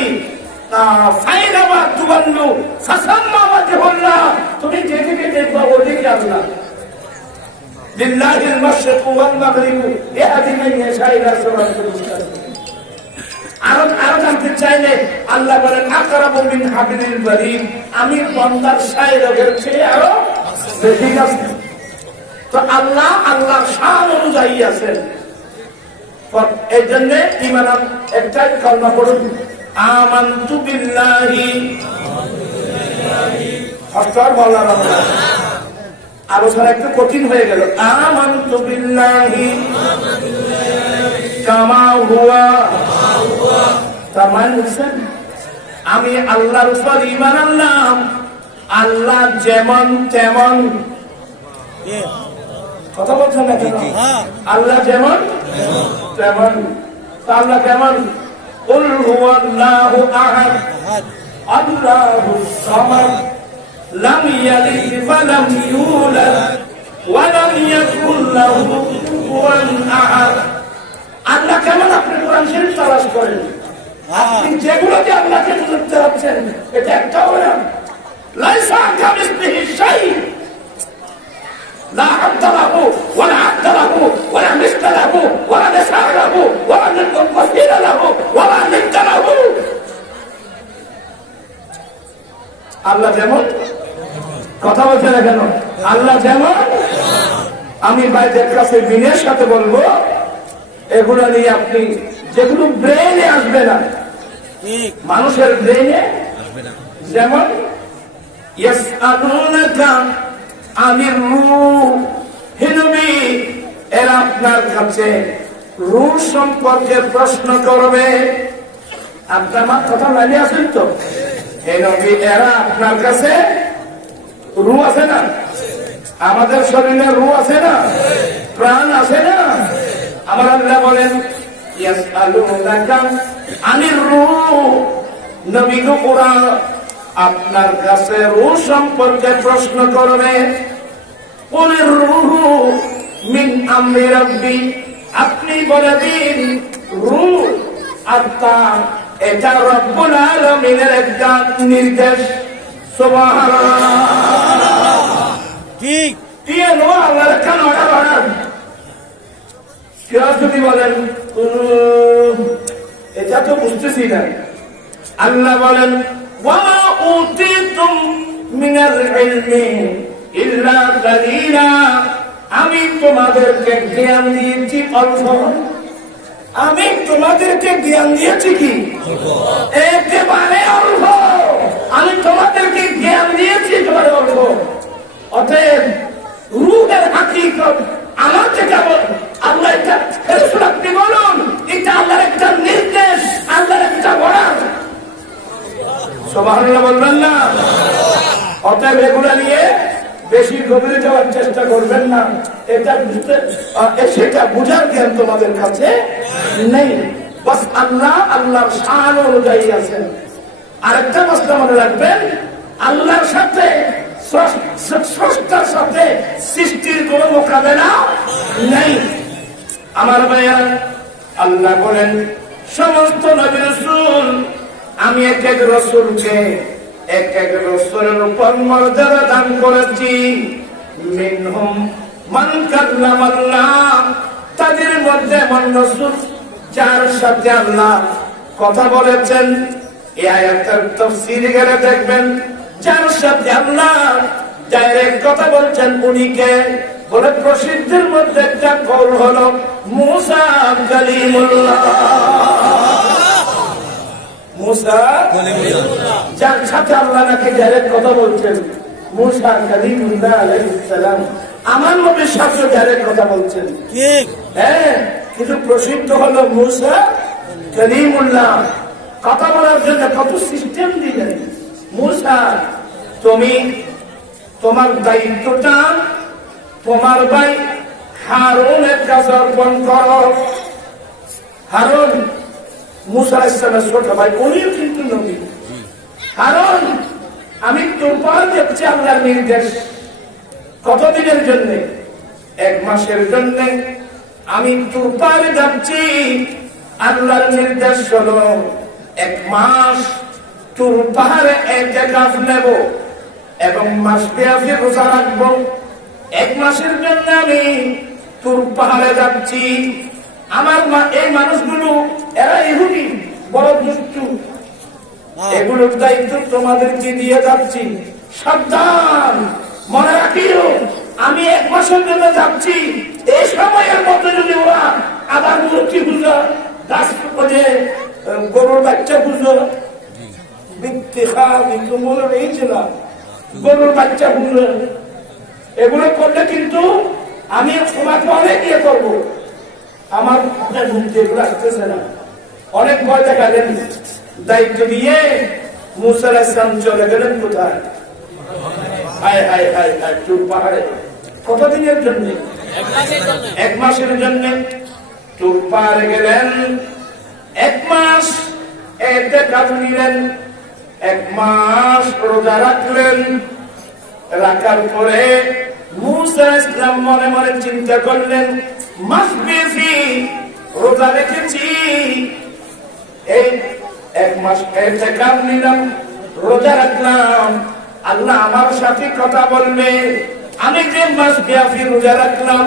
তুমি যেদিকে দেখবা ওদিকে আল্লাহ। লিল্লাহিল মাশরিকু ওয়াল মাগরিবু ইয়াহদি মান ইয়াশা ইলা সিরাতিল মুস্তাকিম। আরো জানতে চাইলে আল্লাহ বলেন আকরাবু মিন হাবিলিল বারিদ, আমি বান্দার শায়রের চেয়ে আরো বেশি কাছে। তো আল্লাহ আল্লাহর শান অনুযায়ী আছেন। এই জন্য ঈমান একটাই কালমা পড়ুন, আমানতু বিল্লাহি। আলোচনা একটু কঠিন হয়ে গেল। আমানতু বিল্লাহি কামা হুয়া। তার মানে বুঝছেন? আমি আল্লাহর উপর ঈমান আনলাম, আল্লাহ যেমন তেমন। কথা বলছেন না কেন? আল্লাহ যেমন তেমন। আল্লাহ কেমন? কুল হুয়াল্লাহু আহাদ আল্লাহুস সামাদ লাম ইয়ালিদ ওয়া লাম ইউলাদ ওয়া লাম ইয়াকুল লাহু কুফুয়ান আহাদ। আল্লাহ কেমন আপনি কোরআন শরীফ তালাশ করেন, আপনি যেগুলো যে আল্লাহকে বুঝতে পারছেন এটা একটাও না। লাইসা কামিসলিহি শাই, لا عبد له ولا عبد له ولا مثل له ولا نساء له ولا مثيل له ولا ند له। আল্লাহ যেমন, কথা বলছে না কেন? আল্লাহ যেমন। আমি ভাইদের কাছে বিনয়ের সাথে বলবো এগুলো নিয়ে আপনি যেগুলো ব্রেনে আসবে না, মানুষের ব্রেনে যেমন ইয়াসআলুনাকা আনির রূহ, হে নবী এরা আপনার কাছে রূহ সম্পর্কে প্রশ্ন করবে। আপনার কথা লাগে আছেন তো? হে নবী এরা আপনার কাছে রূহ আছে না? আমাদের শরীরে রূহ আছে না? প্রাণ আছে না? আমার আল্লাহ বলেন ইয়াসআলুনাকা আনির রূহ, নবী গো ওরা আপনার কাছে রূহ সম্পর্কে প্রশ্ন করবে, কুলির রূহু মিন আমরি রাব্বি, আপনি বলে দিন রূহ আত্মা এটা রব্বুল আলামিনের একটা নির্দেশ। সুবহানাল্লাহ। ঠিক কি নো আল্লাহর কান অর্ডার অর্ডার কেউ যদি বলেন এটা তো বুঝতেছি না। আল্লাহ বলেন ওয়ামা উতিতুম মিনাল ইলমি ইল্লা কালিলা, আমি তোমাদেরকে জ্ঞান দিয়েছি অল্প। আমি তোমাদেরকে জ্ঞান দিয়েছি কি একেবারে অল্প। আমি তোমাদেরকে জ্ঞান দিয়েছি একেবারে অল্প। অতএব রূহের হাকিকত আমার যেটা আল্লাহ এটা আপনি বলুন এটা আল্লাহর একটা নির্দেশ, আল্লাহর একটা অর্ডার। সুবহানাল্লাহ বলবেন না? অতএব এগুলো নিয়ে বেশি গভীরে যাওয়ার চেষ্টা করবেন না। এটা বুঝতে সেটা বুঝার জ্ঞান তোমাদের কাছে নেই। বাস আল্লাহ আল্লাহর শান অনুযায়ী আছেন। আরেকটা মশলা মনে রাখবেন, আল্লাহর সাথে স্রষ্টার সাথে সৃষ্টির কোন মোকাবেলা নেই। আমার ভাইয়া আল্লাহ বলেন সমস্ত নবী রাসূল আমি এক এক রাসূলকে এক এক রাসূলের উপর মর্যাদা দান করেছি। মিনহুম মান কাল্লামাল্লাহ, তাদের মধ্যে এমন রাসূল যার সাথে আল্লাহ কথা বলেছেন। এই আয়াতের তাফসীরে গেলে দেখবেন যার সাথে আল্লাহ ডাইরেক্ট কথা বলছেন উনি কে? বলে প্রসিদ্ধের মধ্যে একটা কওল হলো মুসা কালিমুল্লাহ। মুসা কালিমুল্লাহ, যার সাথে আল্লাহ নাকি ডাইরেক্ট কথা বলছেন মুসা কালিমুল্লাহ আলাইহিস সালাম। আমার নবীর সাথে ডাইরেক্ট কথা বলছেন, ঠিক? হ্যাঁ, কিন্তু প্রসিদ্ধ হলো মুসা কালিমুল্লাহ। কথা বলার জন্য কত সিস্টেম দিলেন। মুসা তুমি তোমার দায়িত্বটা তোমার ভাই হারুনের কাছে অর্পণ করো। হারুন মুসা আলাইহিস সালামের ছোট ভাই, উনিও কিন্তু নবী। হারুন আমি তোমার দেখছি আল্লাহর নির্দেশ। কতদিনের জন্য? 1 মাসের জন্য আমি তোর যাচ্ছি। আল্লাহর নির্দেশ হলো 1 মাস তোর পাহাড়ে ইতিকাফ নেব এবং মাসব্যাপী রোজা রাখবো। 1 মাসের জন্য আমি তোর পাহাড়ে যাচ্ছি। আমার এই মানুষগুলো এরা ইহুদি, বড় দুষ্টু। এগুলোর দায়িত্ব তোমাদেরকে দিয়ে যাচ্ছি। সাবধান, মনে রাখিও আমি 1 মাসের জন্য যাচ্ছি। এই সময়ের মধ্যে যদি ওরা আবার মূর্তি পুজো, গাছ পুজো, গরুর বাচ্চা পুজো, গরুর বাচ্চা পুজো এগুলো করলে কিন্তু আমি তোমাকে অনেক ইয়ে করবো। আমার ঘুমতে এগুলো আসতেছে না। অনেক ভয় দেখালেন, দায়িত্ব দিয়ে মুসা আলাইহিস সালাম চলে গেলেন কোথায়? চুর পাহাড়ে। কতদিনের জন্য? 1 মাসের জন্য চুর পাহাড়ে গেলেন। 1 মাস ইতিকাফ নিলেন, 1 মাস রোজা রাখলেন। রাখার পরে মুসা আলাইহিস সালাম মনে মনে চিন্তা করলেন, মাস বেশি রোজা রেখেছি, এই 1 মাস ইতিকাফ নিলাম, রোজা রাখলাম, আল্লাহ আমার সাথে কথা বলবে। আমি যে মাস ব্যাপী রোজা রাখলাম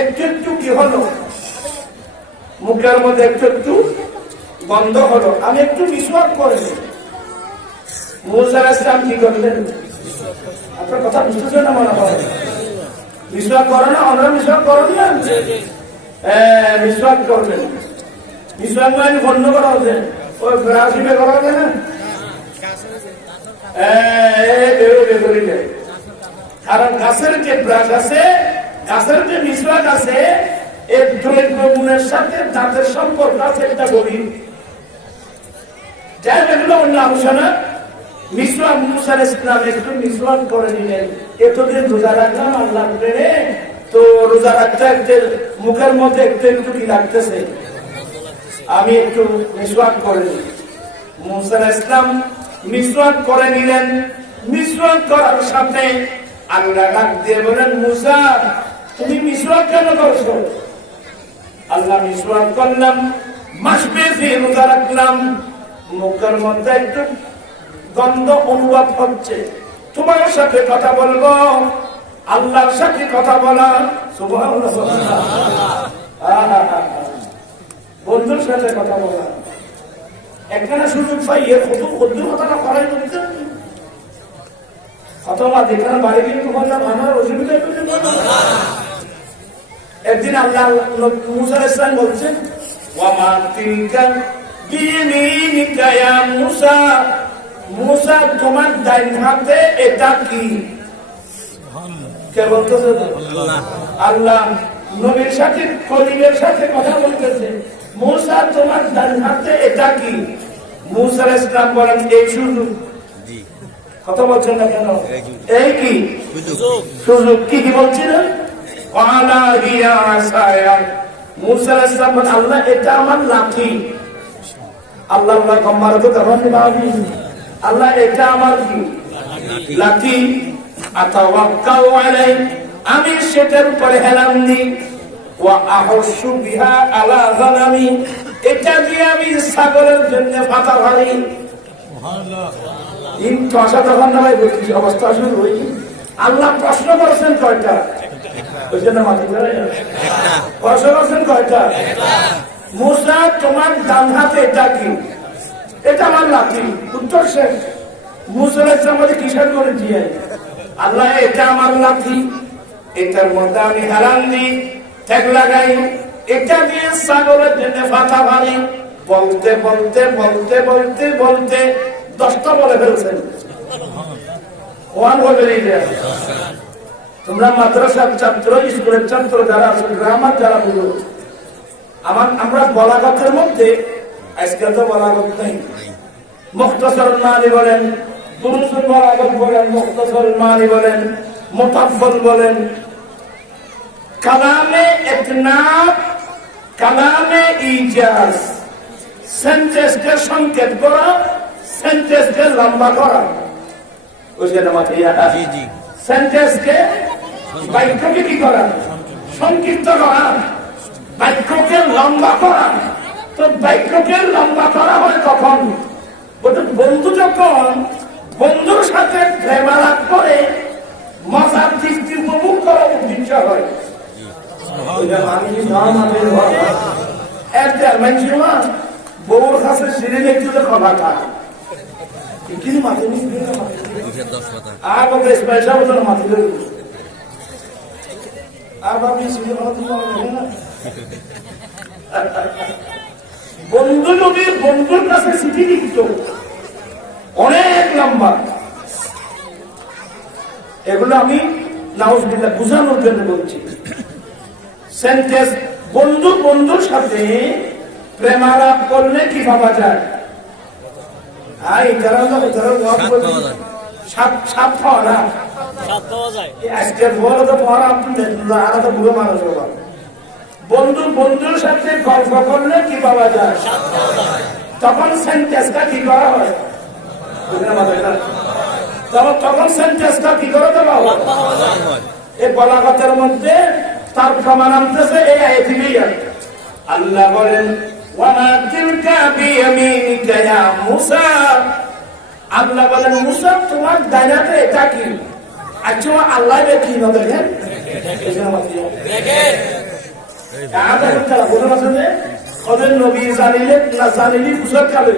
একটু একটু কি হলো, মুখের মধ্যে একটু একটু বন্ধ হলো, আমি একটু মিসওয়াক করে নিই। মুসা আলাইহিস সালাম কি করলেন? আপনার কথা বুঝতেছেন না মনে হয়? মিসওয়াক করো না? আমরা মিসওয়াক করেন না? মিসওয়াক করবেন। মিসওয়াক মানে বন্ধ করা হচ্ছে, ওই ব্রাশ হিসেবে করা হবে না? কারণ গাছের যে ব্রাশ আছে, গাছের যে মিসওয়াক আছে, এর দ্রব্যগুণের সাথে দাঁতের সম্পর্ক আছে একটা গভীর। যাই এগুলো অন্য আলোচনা। মিসওয়াক মুসা আলাইহিস সালাম একটু মিসওয়াক করে নিলেন। এতদিন রোজা রাখলাম আল্লাহর প্রেমে, তো রোজা রাখতে রাখতে মুখের মধ্যে একটু একটু কি লাগতেছে, আমি একটু মিসওয়াক করে নিই। মুসা আলাইহিস সালাম মিসওয়াক করে নিলেন। মিসওয়াক করার সাথে আল্লাহ ডাক দিয়ে বলেন, মুসা তুমি মিসওয়াক কেন করছো? আল্লাহ মিসওয়াক করলাম, মাসবে রোজা রাখলাম, মুখের মধ্যে একটু গন্ধ অনুভব হচ্ছে। তোমার সাথে কথা বলবো, আল্লাহর সাথে কথা বলা, সুবহানাল্লাহ, বন্ধুর সাথে কথা বলা, একখানা সুযোগ পাই বন্ধুর কথাটা করাই বলতে অথবা যেখানে বাড়ি গিয়ে বললাম আমার অসুবিধা। একদিন আল্লাহ মুসা আলাইহিস সালাম বলছেন, ওয়ামা তিলকা বিয়ামিনিকা ইয়া মুসা, মুসা তোমার ডাইন হাতে এটা কি? কে বলতেছে? আল্লাহ নবীর সাথে কলিমের সাথে কথা বলতেছে, মুসা তোমার ডাইন হাতে এটা কি? মুসা আলাইহিস সালাম বলেন, এই সুযোগ। কথা বলছেন না কেন? এই কি সুযোগ? কি কি বলছিলেন? মুসা আলাইহিস সালাম বলেন, আল্লাহ এটা আমার লাঠি। আল্লাহ আল্লাহ এটা আমার কি? লাঠি। আতাওয়াক্কাউ আলাইহি, আমি সেটার উপরে হেলাম দিই। ওয়া আহসু বিহা আলা গানামি, এটা দিয়ে আমি ছাগলের জন্য পাতা ভারি। অবস্থা শুরু হই। আল্লাহ প্রশ্ন করছেন কয়টা? ওই জন্য মাথা প্রশ্ন করছেন কয়টা? মুসা তোমার ডান হাতে এটা কি? এটা আমার লাঠি। উত্তর শেষ। মুসা আলাইহিস সালাম বলে, কিসের করে দিয়ে? আল্লাহ এটা আমার লাঠি, এটার মধ্যে আমি হেলান দিই, ঠেক লাগাই, এটা দিয়ে ছাগলের জন্য পাতা ভারি। বলতে বলতে বলতে বলতে বলতে 10টা বলে ফেলছেন। তোমরা মাদ্রাসার ছাত্র, স্কুলের ছাত্র যারা আছে, গ্রামার যারা বলো, আমরা বলাগতের মধ্যে আজকে তো বলাগত নেই। মুখতাসার মানি বলেন, দুরুসুল বলাগত বলেন, মুখতাসার মানি বলেন, মুতাফাল বলেন, কালামে ইতনাব, কালামে ইজাজ, সেন্টেন্সকে সংকেত করা, সেন্টেন্সকে লম্বা করা। সেন্টেন্সকে বাক্যকে কি করা? সংক্ষিপ্ত করা, বাক্যকে লম্বা করা। তো বাক্যকে লম্বা করা হয় কখন? বন্ধু যখন বন্ধুর সাথে প্রেমালাপ করে মজার দৃষ্টি উপভোগ করা উদ্দেশ্য হয়। বউর কাছে সিঁড়ি দেখতে কথা খায়, বন্ধু যদি বন্ধুর কাছে চিঠি লিখত অনেক লম্বা, এগুলো আমি নাউজুবিল্লাহ বুঝানোর জন্য বলছি। সেন্টেন্স বন্ধু বন্ধুর সাথে প্রেমালাপ করলে কি ভাবা যায়? বন্ধু বন্ধুর সাথে গল্প করলে কি পাওয়া যায়? তখন সেন্টেন্সটা কি করা হয়? তখন সেন্টেন্সটা কি করে দেওয়া হয়? এই বলাগতের মধ্যে তার প্রমাণ আনতেছে এই আয়াতেই। আল্লাহ বলেন, ওয়ামা তিলকা বিয়ামিনিকা ইয়া মুসা, আল্লাহ বলেন, মুসা তোমার ডাইনাতে এটা কি? আচ্ছা আল্লাহ কি না দেখেন? ওদের নবী জানিলে না জানিলি মুসার কালে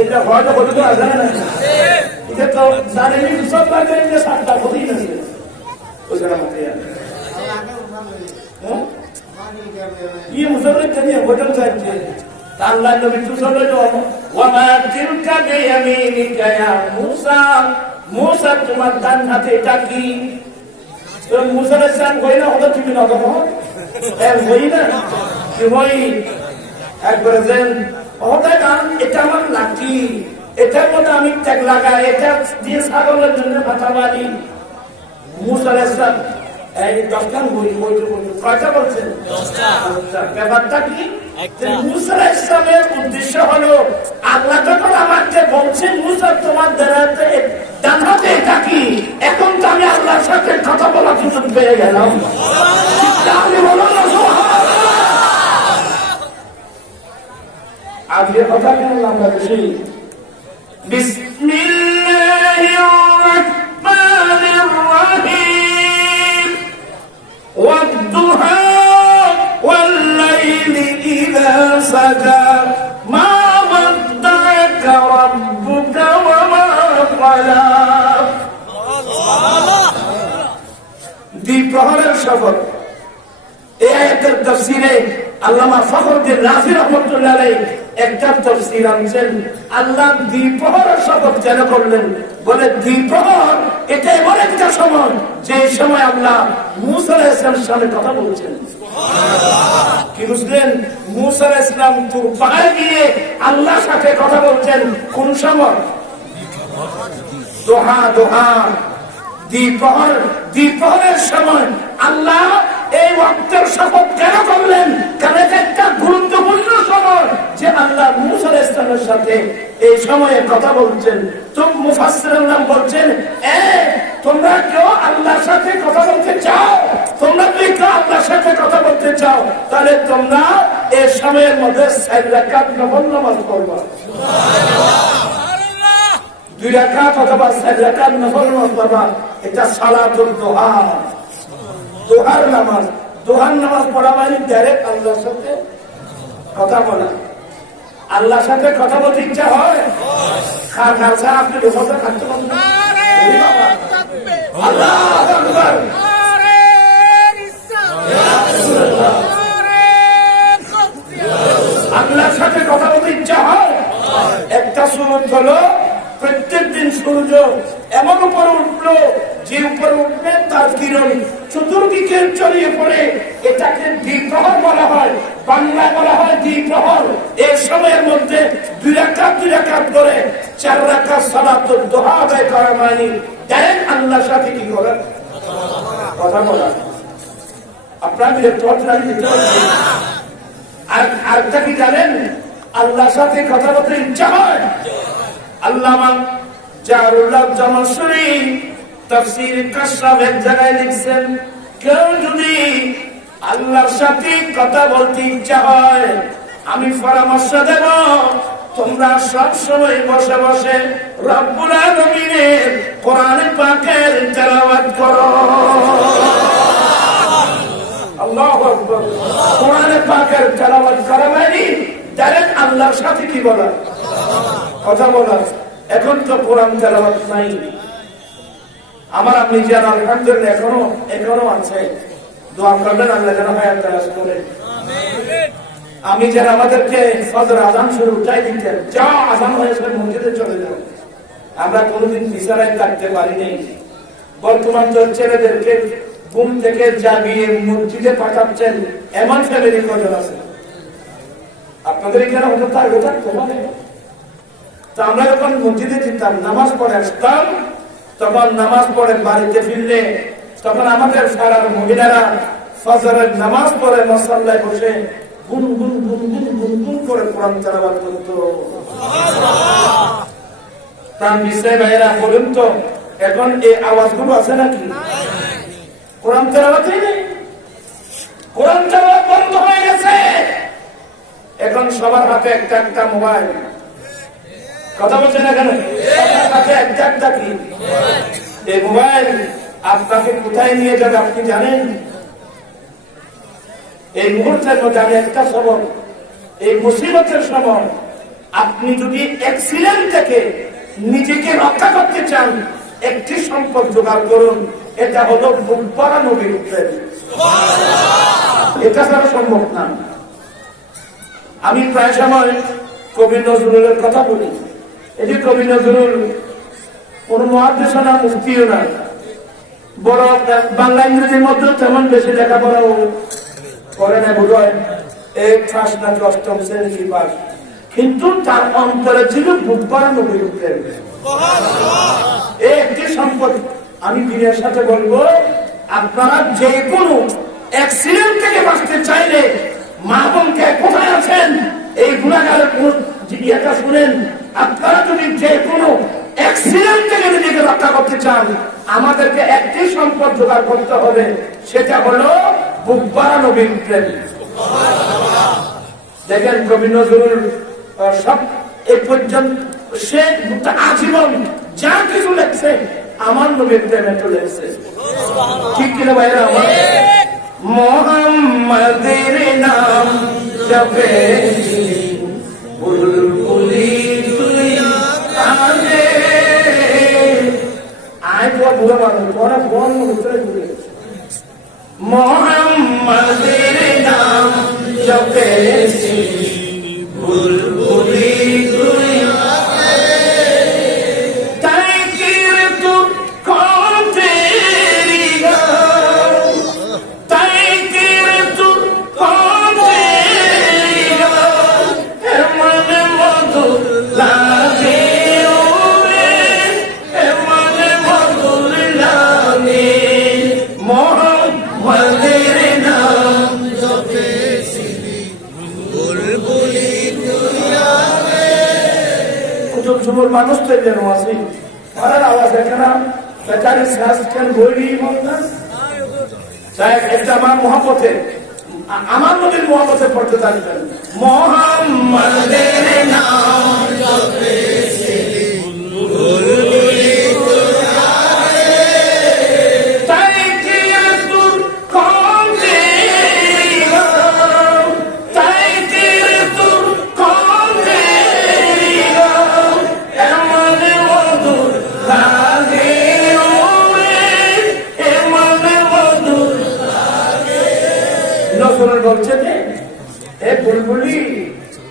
এটা হয়তো বলতে জানে না, এটা তো জানিলি মুসার কালে সাতটা হতেই না। ये मुसल्ले करिए होटल चाहिए अल्लाह नबी तुसल्ले जो वमा तिलका बियमीनिका या मूसा, मूसा তোমার ডান হাতে এটা কি? তো মুসা আলাইহিস সালাম কই না হতো তুমি না দেখো এর হই না কি হই একবার দেন ওটা গান, এটা আমার লাঠি, এটার মধ্যে আমি ট্যাগ লাগাই, এটা দিয়ে ছাগলের জন্য মাথা মারি। মুসা আলাইহিস সালাম এই 10টা বই কয়টা বলছেন? 10টা। ব্যাপারটা কি? মুসা আলাইহিস সালামের উদ্দেশ্য হলো আল্লাহ যখন আমাকে বলছেন মুসা তোমার ডান হাতে এটা কি, এখন তো আমি আল্লাহর সাথে কথা বলার সুযোগ পেয়ে গেলাম। আমি বলো না সুবহানাল্লাহ। আজকে কথা কেন আমরা বেশি বিসমিল্লাহির রাহমানির রাহিম ওয়াদ-দুহা ওয়াল-লাইলি ইযা সাজা মা ওয়াদ্দা'আকা রাব্বুকা ওয়া মা ক্বালা। দ্বিপ্রহরের শপথ। এই আয়াতের তাফসীরে আল্লামা ফখরুদ্দীন রাজি রাহমাতুল্লাহ আলাইহি একটা তাফসীর আনছেন। আল্লাহ দ্বিপ্রহরের শপথ কেন করলেন? বলে দ্বিপ্রহর এটা এমন একটা সময় যে সময় আল্লাহ মূসা আলাইহিস সালামের সাথে কথা বলছেন। কি বুঝলেন? মূসা আলাইহিস সালাম তুর পাহাড়ে গিয়ে আল্লাহর সাথে কথা বলছেন কোন সময়? দোহা দোহা দ্বিপ্রহরের সময়। আল্লাহ এই ওয়াক্তের শপথ কেন করলেন? কারণ এটা একটা গুরুত্বপূর্ণ সময় যে আল্লাহ মূসা আলাইহিস সালামের সাথে এই সময়ে কথা বলছেন। তো মুফাসসিরুন বলছেন, তোমরা কেউ আল্লাহর সাথে কথা বলতে চাও, তোমরা যদি কেউ আল্লাহর সাথে কথা বলতে চাও, তাহলে তোমরা এই সময়ের মধ্যে 4 রাকাত নফল নামাজ পড়বা। 2 রাকাত অথবা 4 রাকাত নফল নামাজ পড়বা। এটা সালাতুল দুহা, দোহার নামাজ। দোহার নামাজ পড়া মানে ডাইরেক্ট আল্লাহর সাথে কথা বলা। আল্লাহর সাথে কথা বলতে ইচ্ছা হয়, আপনি লোকটা খাটতে পারেন। আল্লাহু আকবার। আল্লাহর সাথে কথা বলতে ইচ্ছা হয়। একটা সুন্নত হলো প্রত্যেক দিন সূর্য এমন উপরে উঠলো যে উপরে উঠবে তার কিরণ চতুর্দিকে ছড়িয়ে পড়ে, এটাকে দ্বিপ্রহর বলা হয়, বাংলায় বলা হয় দ্বিপ্রহর। এই সময়ের মধ্যে 2 রাকাত করে 4 রাকাত সালাতুল দুহা আদায় করা মানে ডাইরেক্ট আল্লাহর সাথে কি করেন? কথা বলা। আপনাদের আরেকটা কি জানেন? আল্লাহর সাথে কথা বলতে ইচ্ছা হয়। আল্লামা জারুল্লাহ জামাসুরি তাফসীর কাশফ এক জায়গায় লিখছেন, কেউ যদি আল্লাহর সাথে কথা বলতে ইচ্ছা হয়, আমি পরামর্শ দেব তোমরা সব সময় বসে বসে রব্বুল আলামিনের কোরআন পাকের তেলাওয়াত করো। আল্লাহু আকবার। কোরআন পাকের তেলাওয়াত করা মানে ডাইরেক্ট আল্লাহর সাথে কি বলা? কথা বলা। এখন তো কোরআন তেলাওয়াত নাই। আমার আপনি যারা আলহামদুলিল্লাহ এখনো আছে, দোয়া করবেন আল্লাহ যেন হায়াত দারাজ করেন। আমি যারা আমাদেরকে ফজর আযান শুরু উঠাই দিতেন, যা আযান হয়েছে মসজিদে চলে যাও, আমরা কোনোদিন বিছানায় থাকতে পারিনি। বর্তমান তো ছেলেদেরকে ঘুম থেকে জাগিয়ে মসজিদে পাঠাচ্ছেন, এমন ফ্যামিলি কজন আছে? আপনাদের এখানে হয়তো থাকতে পারে। তো আমরা যখন মসজিদে যেতাম, নামাজ পড়ে আসতাম, তখন নামাজ পড়ে বাড়িতে ফিরলে তখন আমাদের সারা মহিলারা ফজরের নামাজ পড়ে মুসল্লায় বসে গুনগুন গুনগুন গুনগুন করে কোরআন তেলাওয়াত করত। প্রাণ বিষয় ভাইরা বলুন তো, এখন এই আওয়াজগুলো আছে নাকি? কোরআন তেলাওয়াতই নেই, কোরআন তেলাওয়াত বন্ধ হয়ে গেছে। এখন সবার হাতে একটা মোবাইল। কথা বলছে না কেন? সবার হাতে একটা কি? এই মোবাইল আপনাকে কোথায় নিয়ে যাবে আপনি জানেন? এই মুহূর্তের মধ্যে আমি একটা খবর, এই মুসিবতের সময় আপনি যদি অ্যাক্সিডেন্ট থেকে নিজেকে রক্ষা করতে চান, একটি সম্পদ জোগাড় করুন, এটা হলো বুক ভরা নবীর প্রেম। এটা ছাড়া সম্ভব না। আমি প্রায় সময় কবি নজরুলের কথা বলি। এই যে কবি নজরুল কোন মুহাদ্দিসও না, মুফতিও না, বড় বাংলা ইংরেজির মধ্যে তেমন বেশি লেখাপড়াও করে না, বোধ হয় 1 না 8ম শ্রেণী পাস, কিন্তু তার অন্তরে ছিল বুক ভরা নবীর প্রেম। এই একটি সম্পদ। আমি দিনের সাথে বলবো, আপনারা যে কোনো অ্যাক্সিডেন্ট থেকে বাঁচতে চাইলে মা বোনকে কোথায় আছেন এই গুণাগারের ইয়েটা শুনেন। আপনারা যদি যে কোনো অ্যাক্সিডেন্ট থেকে নিজেকে রক্ষা করতে চান, আমাদেরকে একটি সম্পদ জোগাড় করতে হবে, সেটা হলো বুক বাড়ানো প্রেম। দেখেন কবি নজরুল সব এই পর্যন্ত সে আজীবন যা কিছু লেখছে আমার নবীর প্রেমে চলে এসেছে। ঠিক কিনা ভাইরা আমার? মোহাম্মদের নাম জপে বুলবুলি তুই আনে। আয় তো বুড়া মানুষ, ওরা বন উত্তরে ঘুরে। মোহাম্মদের নাম জপে বুলবুলি তুই মানুষ তো যেন আছে আর আওয়াজ দেখে না বেচারি শ্বাসখান বই একটা আমার মহাপথে আমার নবীর মহাপথে পড়তে থাকবেন। মোহাম্মদের নাম বলছে যে এ বুলবুলি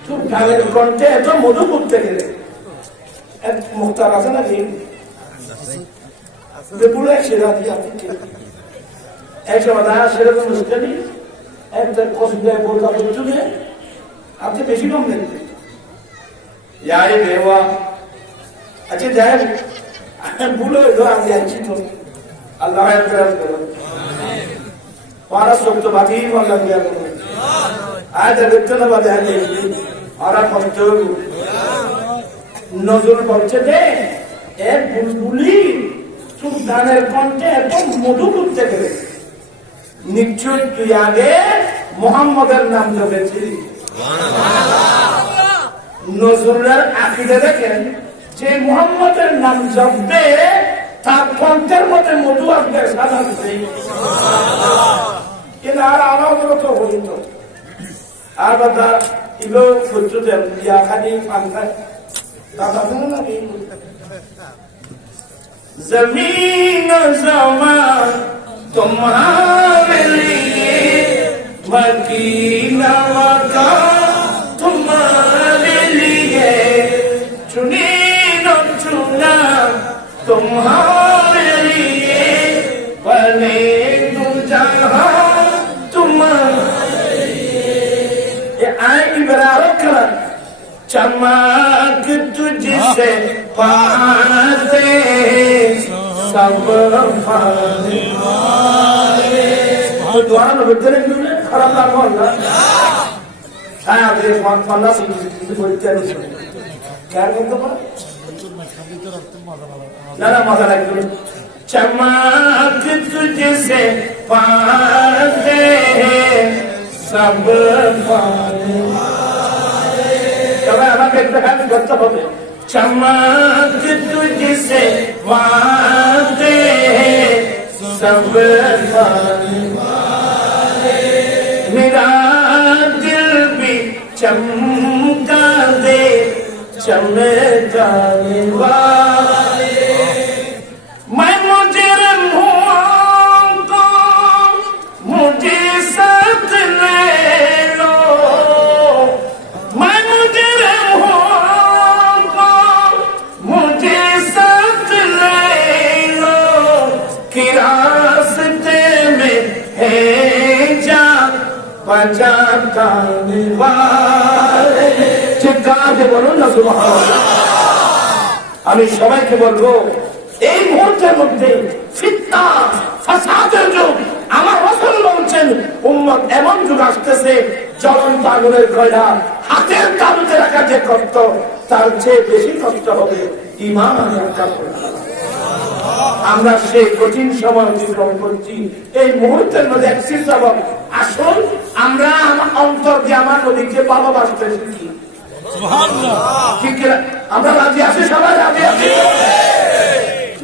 তুই গানের কণ্ঠে এত মধু করতে গেলে মুক্তার আছে নাকি সেরা দিয়ে সেরকম মুস্তানি একটা কসিদায় বলতে চুনে আপনি বেশি কম দেখবেন। আচ্ছা যাই ভুল হইলো আমি আছি তো আল্লাহ ওরা শব্দ বাকি বললাম আজ বেতন বাদে ওরা কষ্ট নজর বলছে যে এক বুলবুলি সুলতানের কণ্ঠে একদম মধু করতে গেলে নিশ্চয় তুই আগে মোহাম্মদের নাম জপেছিলি। নজরুলের আকিদা দেখেন যে মোহাম্মদের নাম জপবে তার কণ্ঠের মধ্যে মধু আসবে সাদা কিন্তু আর আমার তো হইত আর বাদা ইলো ফুটু দেন ইয়া খালি পান্তায় দাদা শুনুন নাকি জমিন জমান तुम्हारे लिए मदीना मक्का तुम्हारे लिए चुनी न चुना तुम्हारे लिए बने तू जहां तुम्हारे लिए आए इब्राहिम का चमक तुझसे पाते सब पाने द्वारा नबीते ने खराब लागो ना हां आगे फन्ना से बोलते हैं क्या करते हो ना ना मजा लगे चमक तुझसे पाते सब पाने कभी हमारे एक प्रकार से करते होते चमक तुझसे पाते सब पाने मेरा दिल भी चमका दे चमकाने वाले मैं मुजरिम हुआ तो मुझे साथ ले लो मैं मुजरिम हुआ तो मुझे साथ ले लो कि रास्ते में है बचाने वाले চিৎকার বলুন না সুবহানাল্লাহ। আমি সবাইকে বলবো এই মুহূর্তের মধ্যে ফিতনা ফাসাদের যুগ। আমার রাসূল বলছেন উম্মত এমন যুগ আসতেছে জ্বলন্ত আগুনের কয়লা হাতের তালুতে রাখা যে কষ্ট, তার চেয়ে বেশি কষ্ট হবে ঈমান রক্ষা করা। আমরা সেই কঠিন সময় অতিক্রম করছি। এই মুহূর্তের মধ্যে একটি সবক, আসুন আমরা অন্তর দিয়ে আমার নদীকে ভালোবাসতে শিখি। আমরা রাজি আছি, সবাই রাজি আছি।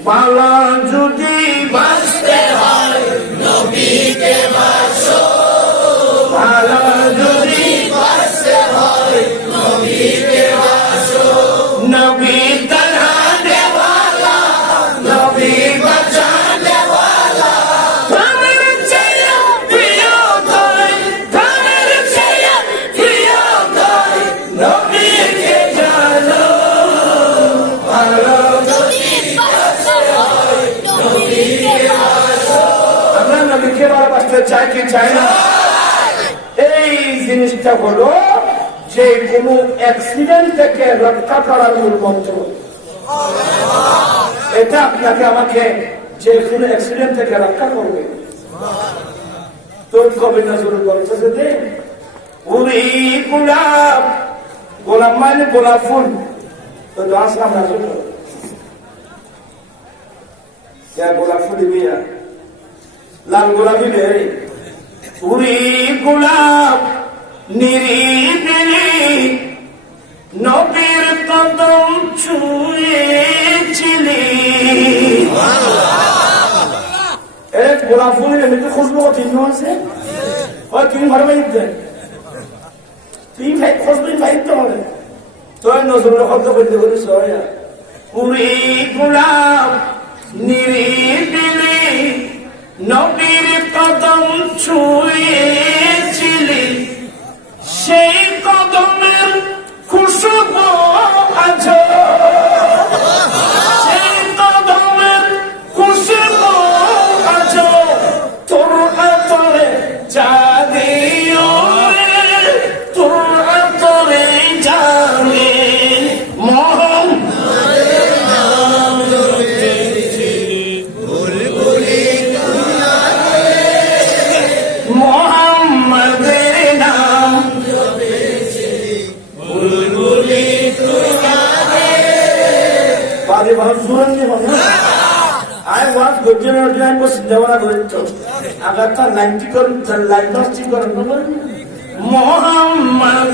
ভালো যদি বাঁচতে হয় নবীকে বাসো, ভালো যদি বাঁচতে হয় নবীকে বাসো, নবী তাড়ানে ওয়ালা, নবী বাঁচানে ওয়ালা, প্রাণের চেয়ে প্রিয় নয়, প্রাণের চেয়ে প্রিয় নয়, নবীকে জানো। ভালো যদি বাঁচতে হয় নবীকে বাসো। আমরা নবীকে ভালোবাসতে চাই কি চাই না? এই জিনিসটা হলো যে কোনো অ্যাক্সিডেন্ট থেকে রক্ষা করার মূল মন্ত্র। এটা আপনাকে আমাকে যে কোনো অ্যাক্সিডেন্ট থেকে রক্ষা করবে। তোর কবি নজরুল বলতেছে যে উরি গোলাপ, গোলাপ মানে গোলাপ ফুল, তো আসলাম নজরুল গোলাপ ফুল বিয়া লাল গোলাপি বেরে উরি গোলাপ নিরিবিলি নবীর কদম ছুঁয়েছিলি। গোলাপ ফুলের এমনিতে খুশবু চিহ্ন আছে, তুমি ঘরে বাইতে তুই খুশবু বাইতে হবে তোর নজরুল শব্দ করতে বলিস। উরি গোলাপ নিরিবিলি নবীর কদম ছুঁয়েছিলি, সেই কদমের খুশবু আজ, সেই কদমের খুশবু আজ তোর আতরে জাগিও, তোর আতরে জাগে I was good general I was never going to Agatha 90 light lost Muhammad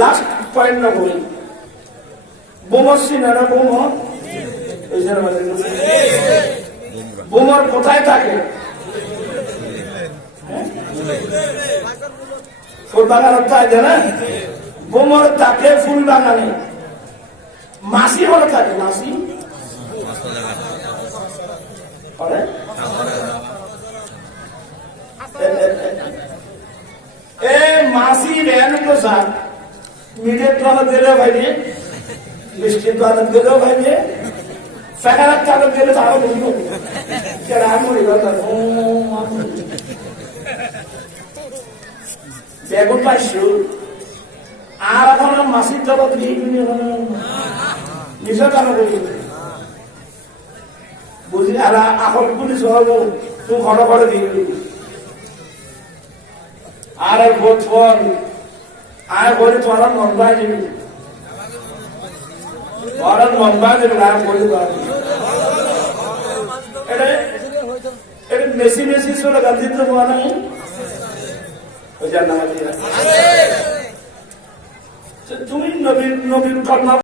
last point না বলি বোমার সিনারা বোমা বোমার কোথায় থাকে? ফুল বাগানের থাকে না, বোমার থাকে ফুল বাগানে। মাসি হলে থাকে, মাসি মাসি ভ্যান তো স্যার মিটের তলত দিলেও ভাইবে, বৃষ্টির তলত দিলেও ভাইবে, ফেকারার তলত দিলে তারও বুঝবো বেগুন পাইছো আর এখন মাসির তলত নিজের কারণ বুঝি আর এখন পুলিশ হবো তুই ঘন করে দিয়ে আর বোধ ফল আর বলি তোমার মন পাই যাবি মন পাই যাবি আর বলি এটা মেসি মেসি চলে গান্ধী তো হওয়া নাই ওই যার নামাজ তুমি নবীর কর্মা